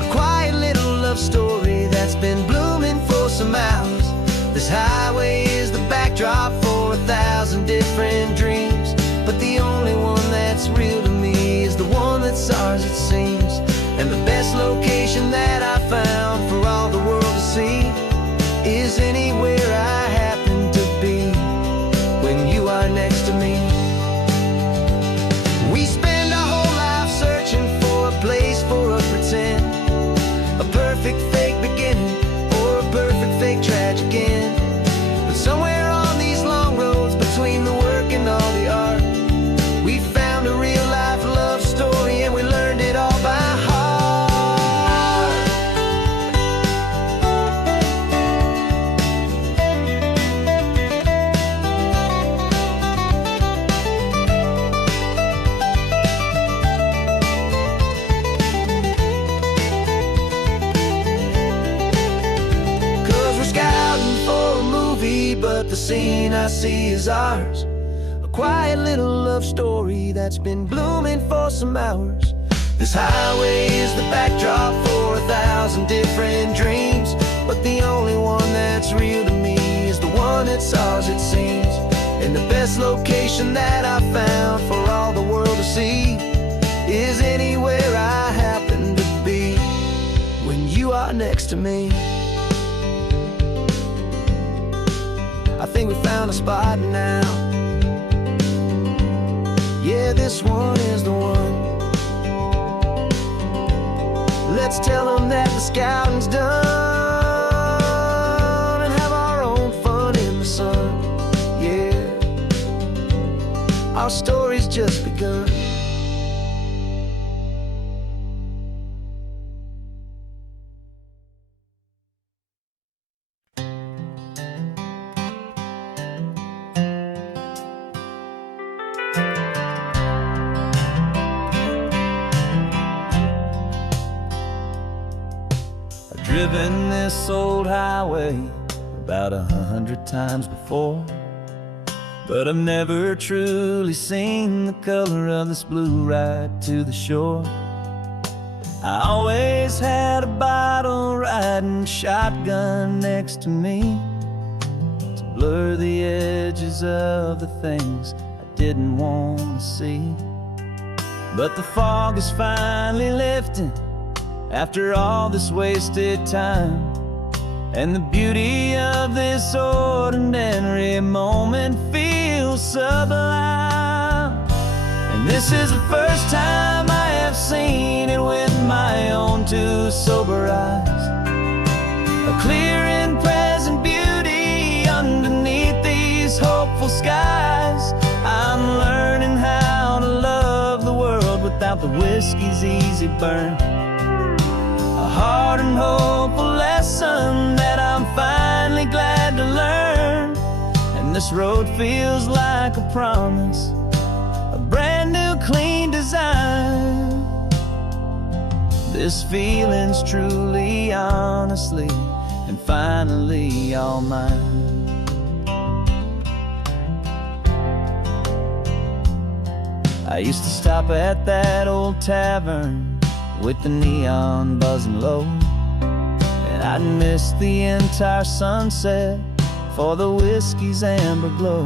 a quiet little love story that's been blooming for some hours. This highway is the backdrop for 1,000 different dreams, but the only one that's real to me is the one that's ours, it seems. And the best location that I found for all the world to see is anywhere I happen to be when you are next to me. We spend our whole life searching for a place for a pretend, a perfect scene I see is ours. A quiet little love story that's been blooming for some hours. This highway is the backdrop for 1,000 different dreams, but the only one that's real to me is the one that's ours, it seems. And the best location that I found for all the world to see is anywhere I happen to be when you are next to me. I think we found a spot now. Yeah, this one is the one. Let's tell them that the scouting's done and have our own fun in the sun. Yeah, our story's just begun. Driven this old highway about 100 times before, but I've never truly seen the color of this blue right to the shore. I always had a bottle riding shotgun next to me to blur the edges of the things I didn't want to see. But the fog is finally lifting after all this wasted time, and the beauty of this ordinary moment feels sublime. And this is the first time I have seen it with my own two sober eyes. A clear and present beauty underneath these hopeful skies. I'm learning how to love the world without the whiskey's easy burn. A hard and hopeful lesson that I'm finally glad to learn. And this road feels like a promise, a brand new clean design. This feeling's truly, honestly, and finally all mine. I used to stop at that old tavern with the neon buzzing low, and I'd miss the entire sunset for the whiskey's amber glow.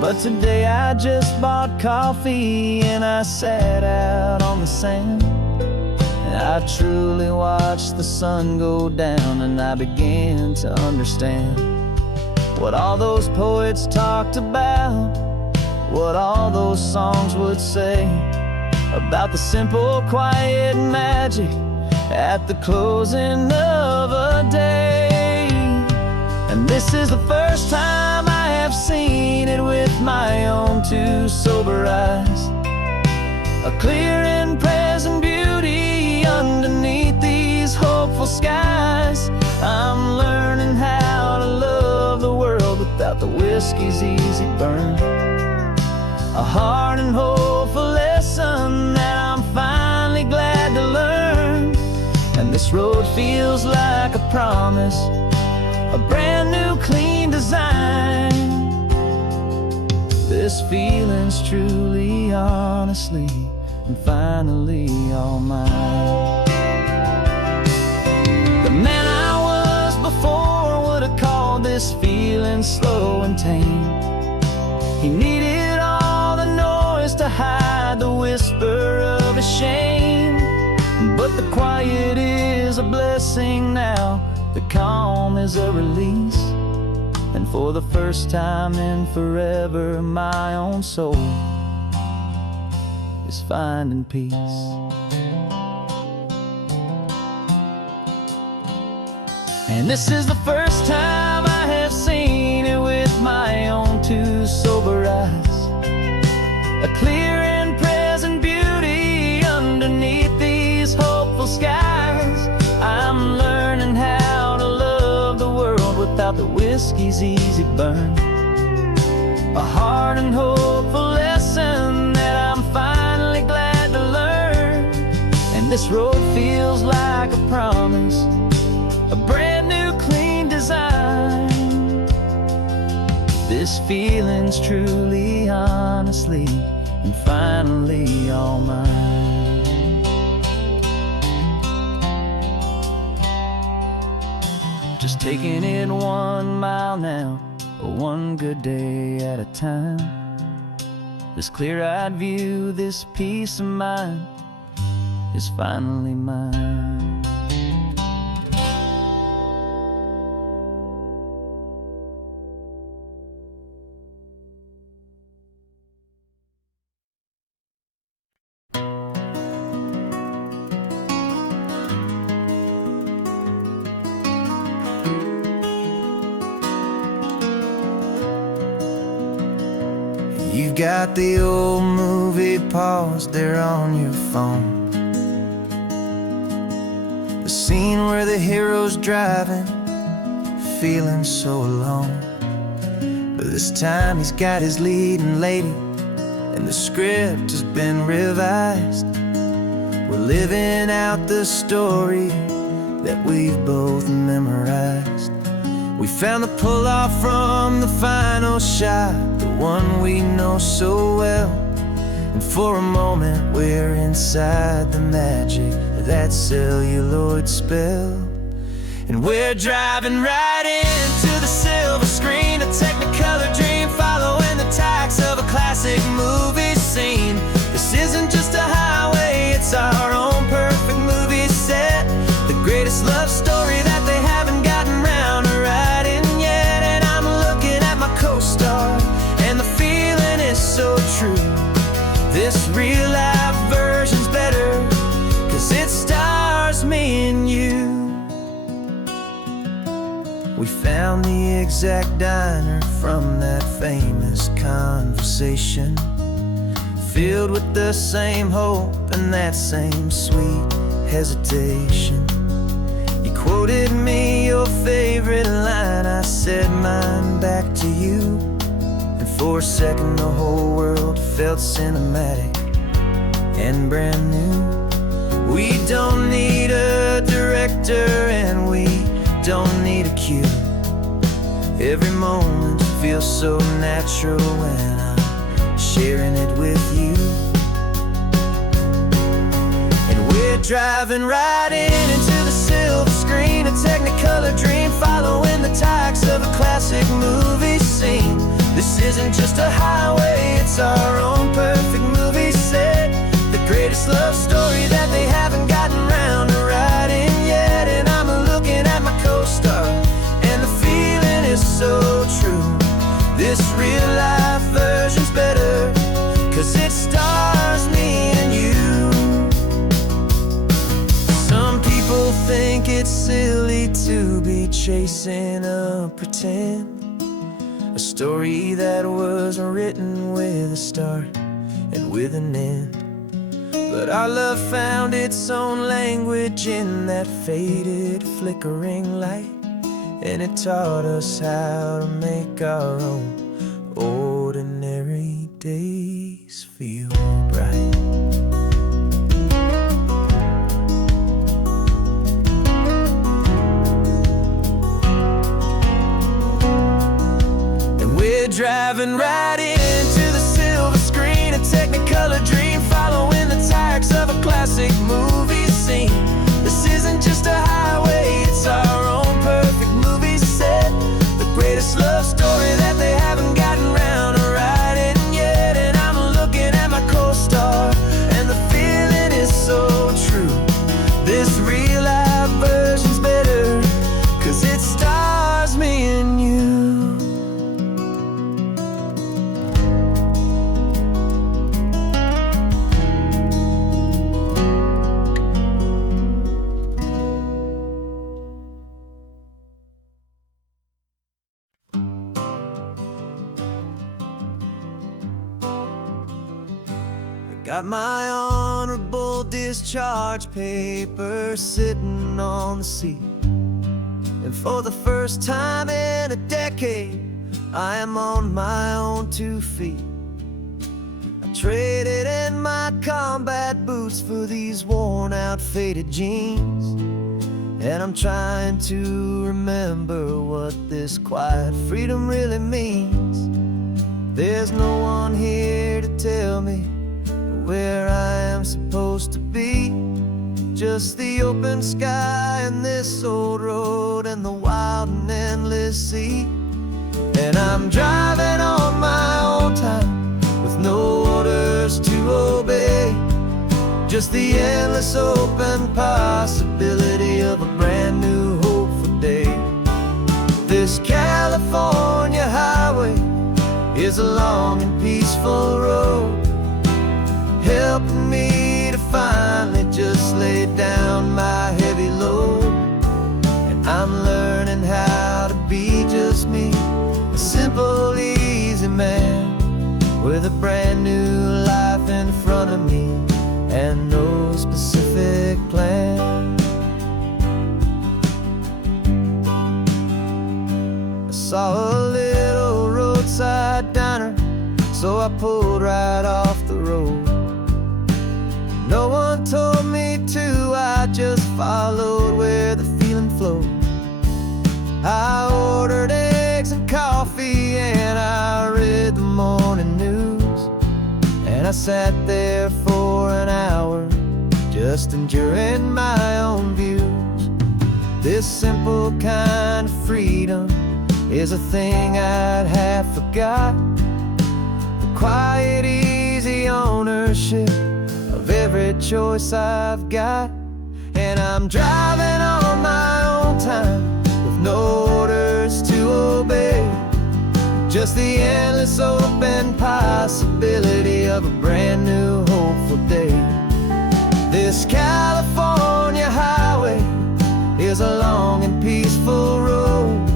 But today I just bought coffee and I sat out on the sand, and I truly watched the sun go down, and I began to understand what all those poets talked about, what all those songs would say about the simple, quiet magic at the closing of a day. And this is the first time I have seen it with my own two sober eyes. A clear and present beauty underneath these hopeful skies. I'm learning how to love the world without the whiskey's easy burn. A hard and hopeful lesson that I'm finally glad to learn. And this road feels like a promise, a brand new clean design. This feeling's truly, honestly, and finally all mine. The man I was before would have called this feeling slow and tame. He needed all the noise to hide the whisper of his shame. But the quiet is a blessing now, the calm is a release. And for the first time in forever, my own soul is finding peace. And this is the first time I have seen it with my own two sober eyes. A clear and present beauty underneath these hopeful skies. I'm learning how to love the world without the whiskey's easy burn. A hard and hopeful lesson that I'm finally glad to learn. And this road feels like a promise, a brand new clean design. feelings truly, honestly, and finally all mine. Just taking it 1 mile now, one good day at a time. This clear-eyed view, this peace of mind is finally mine. You've got the old movie paused there on your phone, the scene where the hero's driving, feeling so alone. But this time he's got his leading lady, and the script has been revised. We're living out the story that we've both memorized. We found the pull-off from the final shot, the one we know so well. And for a moment we're inside the magic of that celluloid spell. And we're driving right into the silver screen, a technicolor dream, following the tacks of a classic movie scene. This isn't just a highway, it's our own perfect movie set, the greatest love story that they haven't gotten round to writing yet. And I'm looking at my co-star, and the feeling is so true. This real-life version's better, 'cause it stars me and you. We found the exact diner from that famous conversation, filled with the same hope and that same sweet hesitation. You quoted me your favorite line, I said mine back to you. And for a second the whole world felt cinematic and brand new. We don't need a director and we don't need a cue. Every moment feels so natural when I'm sharing it with you. And we're driving right into the silver screen, a technicolor dream, following the tacks of a classic movie scene. This isn't just a highway, it's our own perfect movie set, the greatest love story that they haven't gotten round to writing yet. And I'm looking at my co-star, and the feeling is so true. This real-life version's better, 'cause it stars me and you. Some people think it's silly to be chasing a pretend, a story that was written with a start and with an end. But our love found its own language in that faded, flickering light, and it taught us how to make our own ordinary days feel bright. And we're driving right into the silver screen, a technicolor dream, following the tacks of a classic movie scene. This isn't just a highway, it's our own perfect movie set, the greatest love story that they haven't gotten round to writing yet. And I'm looking at my co-star, and the feeling is so true. This real-life version's better, 'cause it stars me and you. Got my honorable discharge paper sitting on the seat, and for the first time in a decade I am on my own 2 feet. I traded in my combat boots for these worn out faded jeans, and I'm trying to remember what this quiet freedom really means. There's no one here to tell me where I am supposed to be. Just the open sky and this old road and the wild and endless sea. And I'm driving on my own time with no orders to obey. Just the endless open possibility of a brand new hopeful day. This California highway is a long and peaceful road, helping me to finally just lay down my heavy load. And I'm learning how to be just me, a simple, easy man with a brand new life in front of me and no specific plan. I saw a little roadside diner, so I pulled right off the road. No one told me to, I just followed where the feeling flowed. I ordered eggs and coffee and I read the morning news. And I sat there for an hour, just enduring my own views. This simple kind of freedom is a thing I'd half forgot. The quiet, easy ownership of every choice I've got. And I'm driving on my own time with no orders to obey. Just the endless open possibility of a brand new hopeful day. This California highway is a long and peaceful road,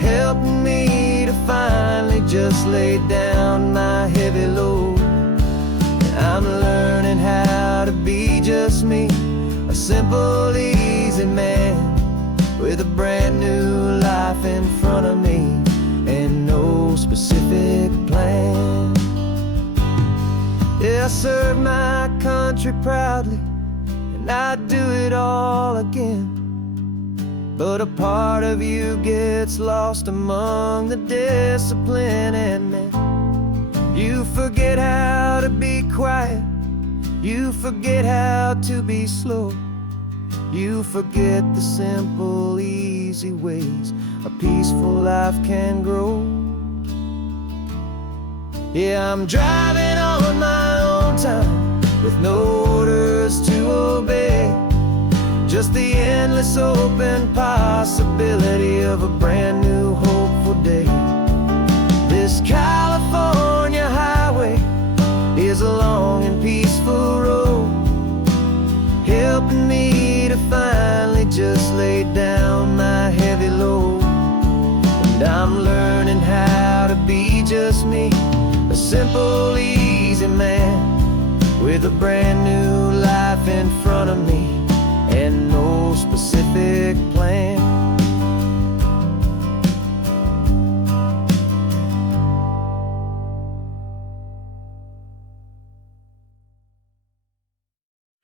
helping me to finally just lay down my heavy load. And I'm learning how to be just me, a simple, easy man with a brand new life in front of me and no specific plan. Yeah, I serve my country proudly, and I'd do it all again. But a part of you gets lost among the discipline and men. You forget how to be quiet, you forget how to be slow. You forget the simple, easy ways a peaceful life can grow. Yeah, I'm driving on my own time with no orders to obey. Just the endless open possibility of a brand new hopeful day. This California highway is a long and peaceful road, helping me to finally just lay down my heavy load. And I'm learning how to be just me, a simple, easy man with a brand new life in front of me and no specific plan.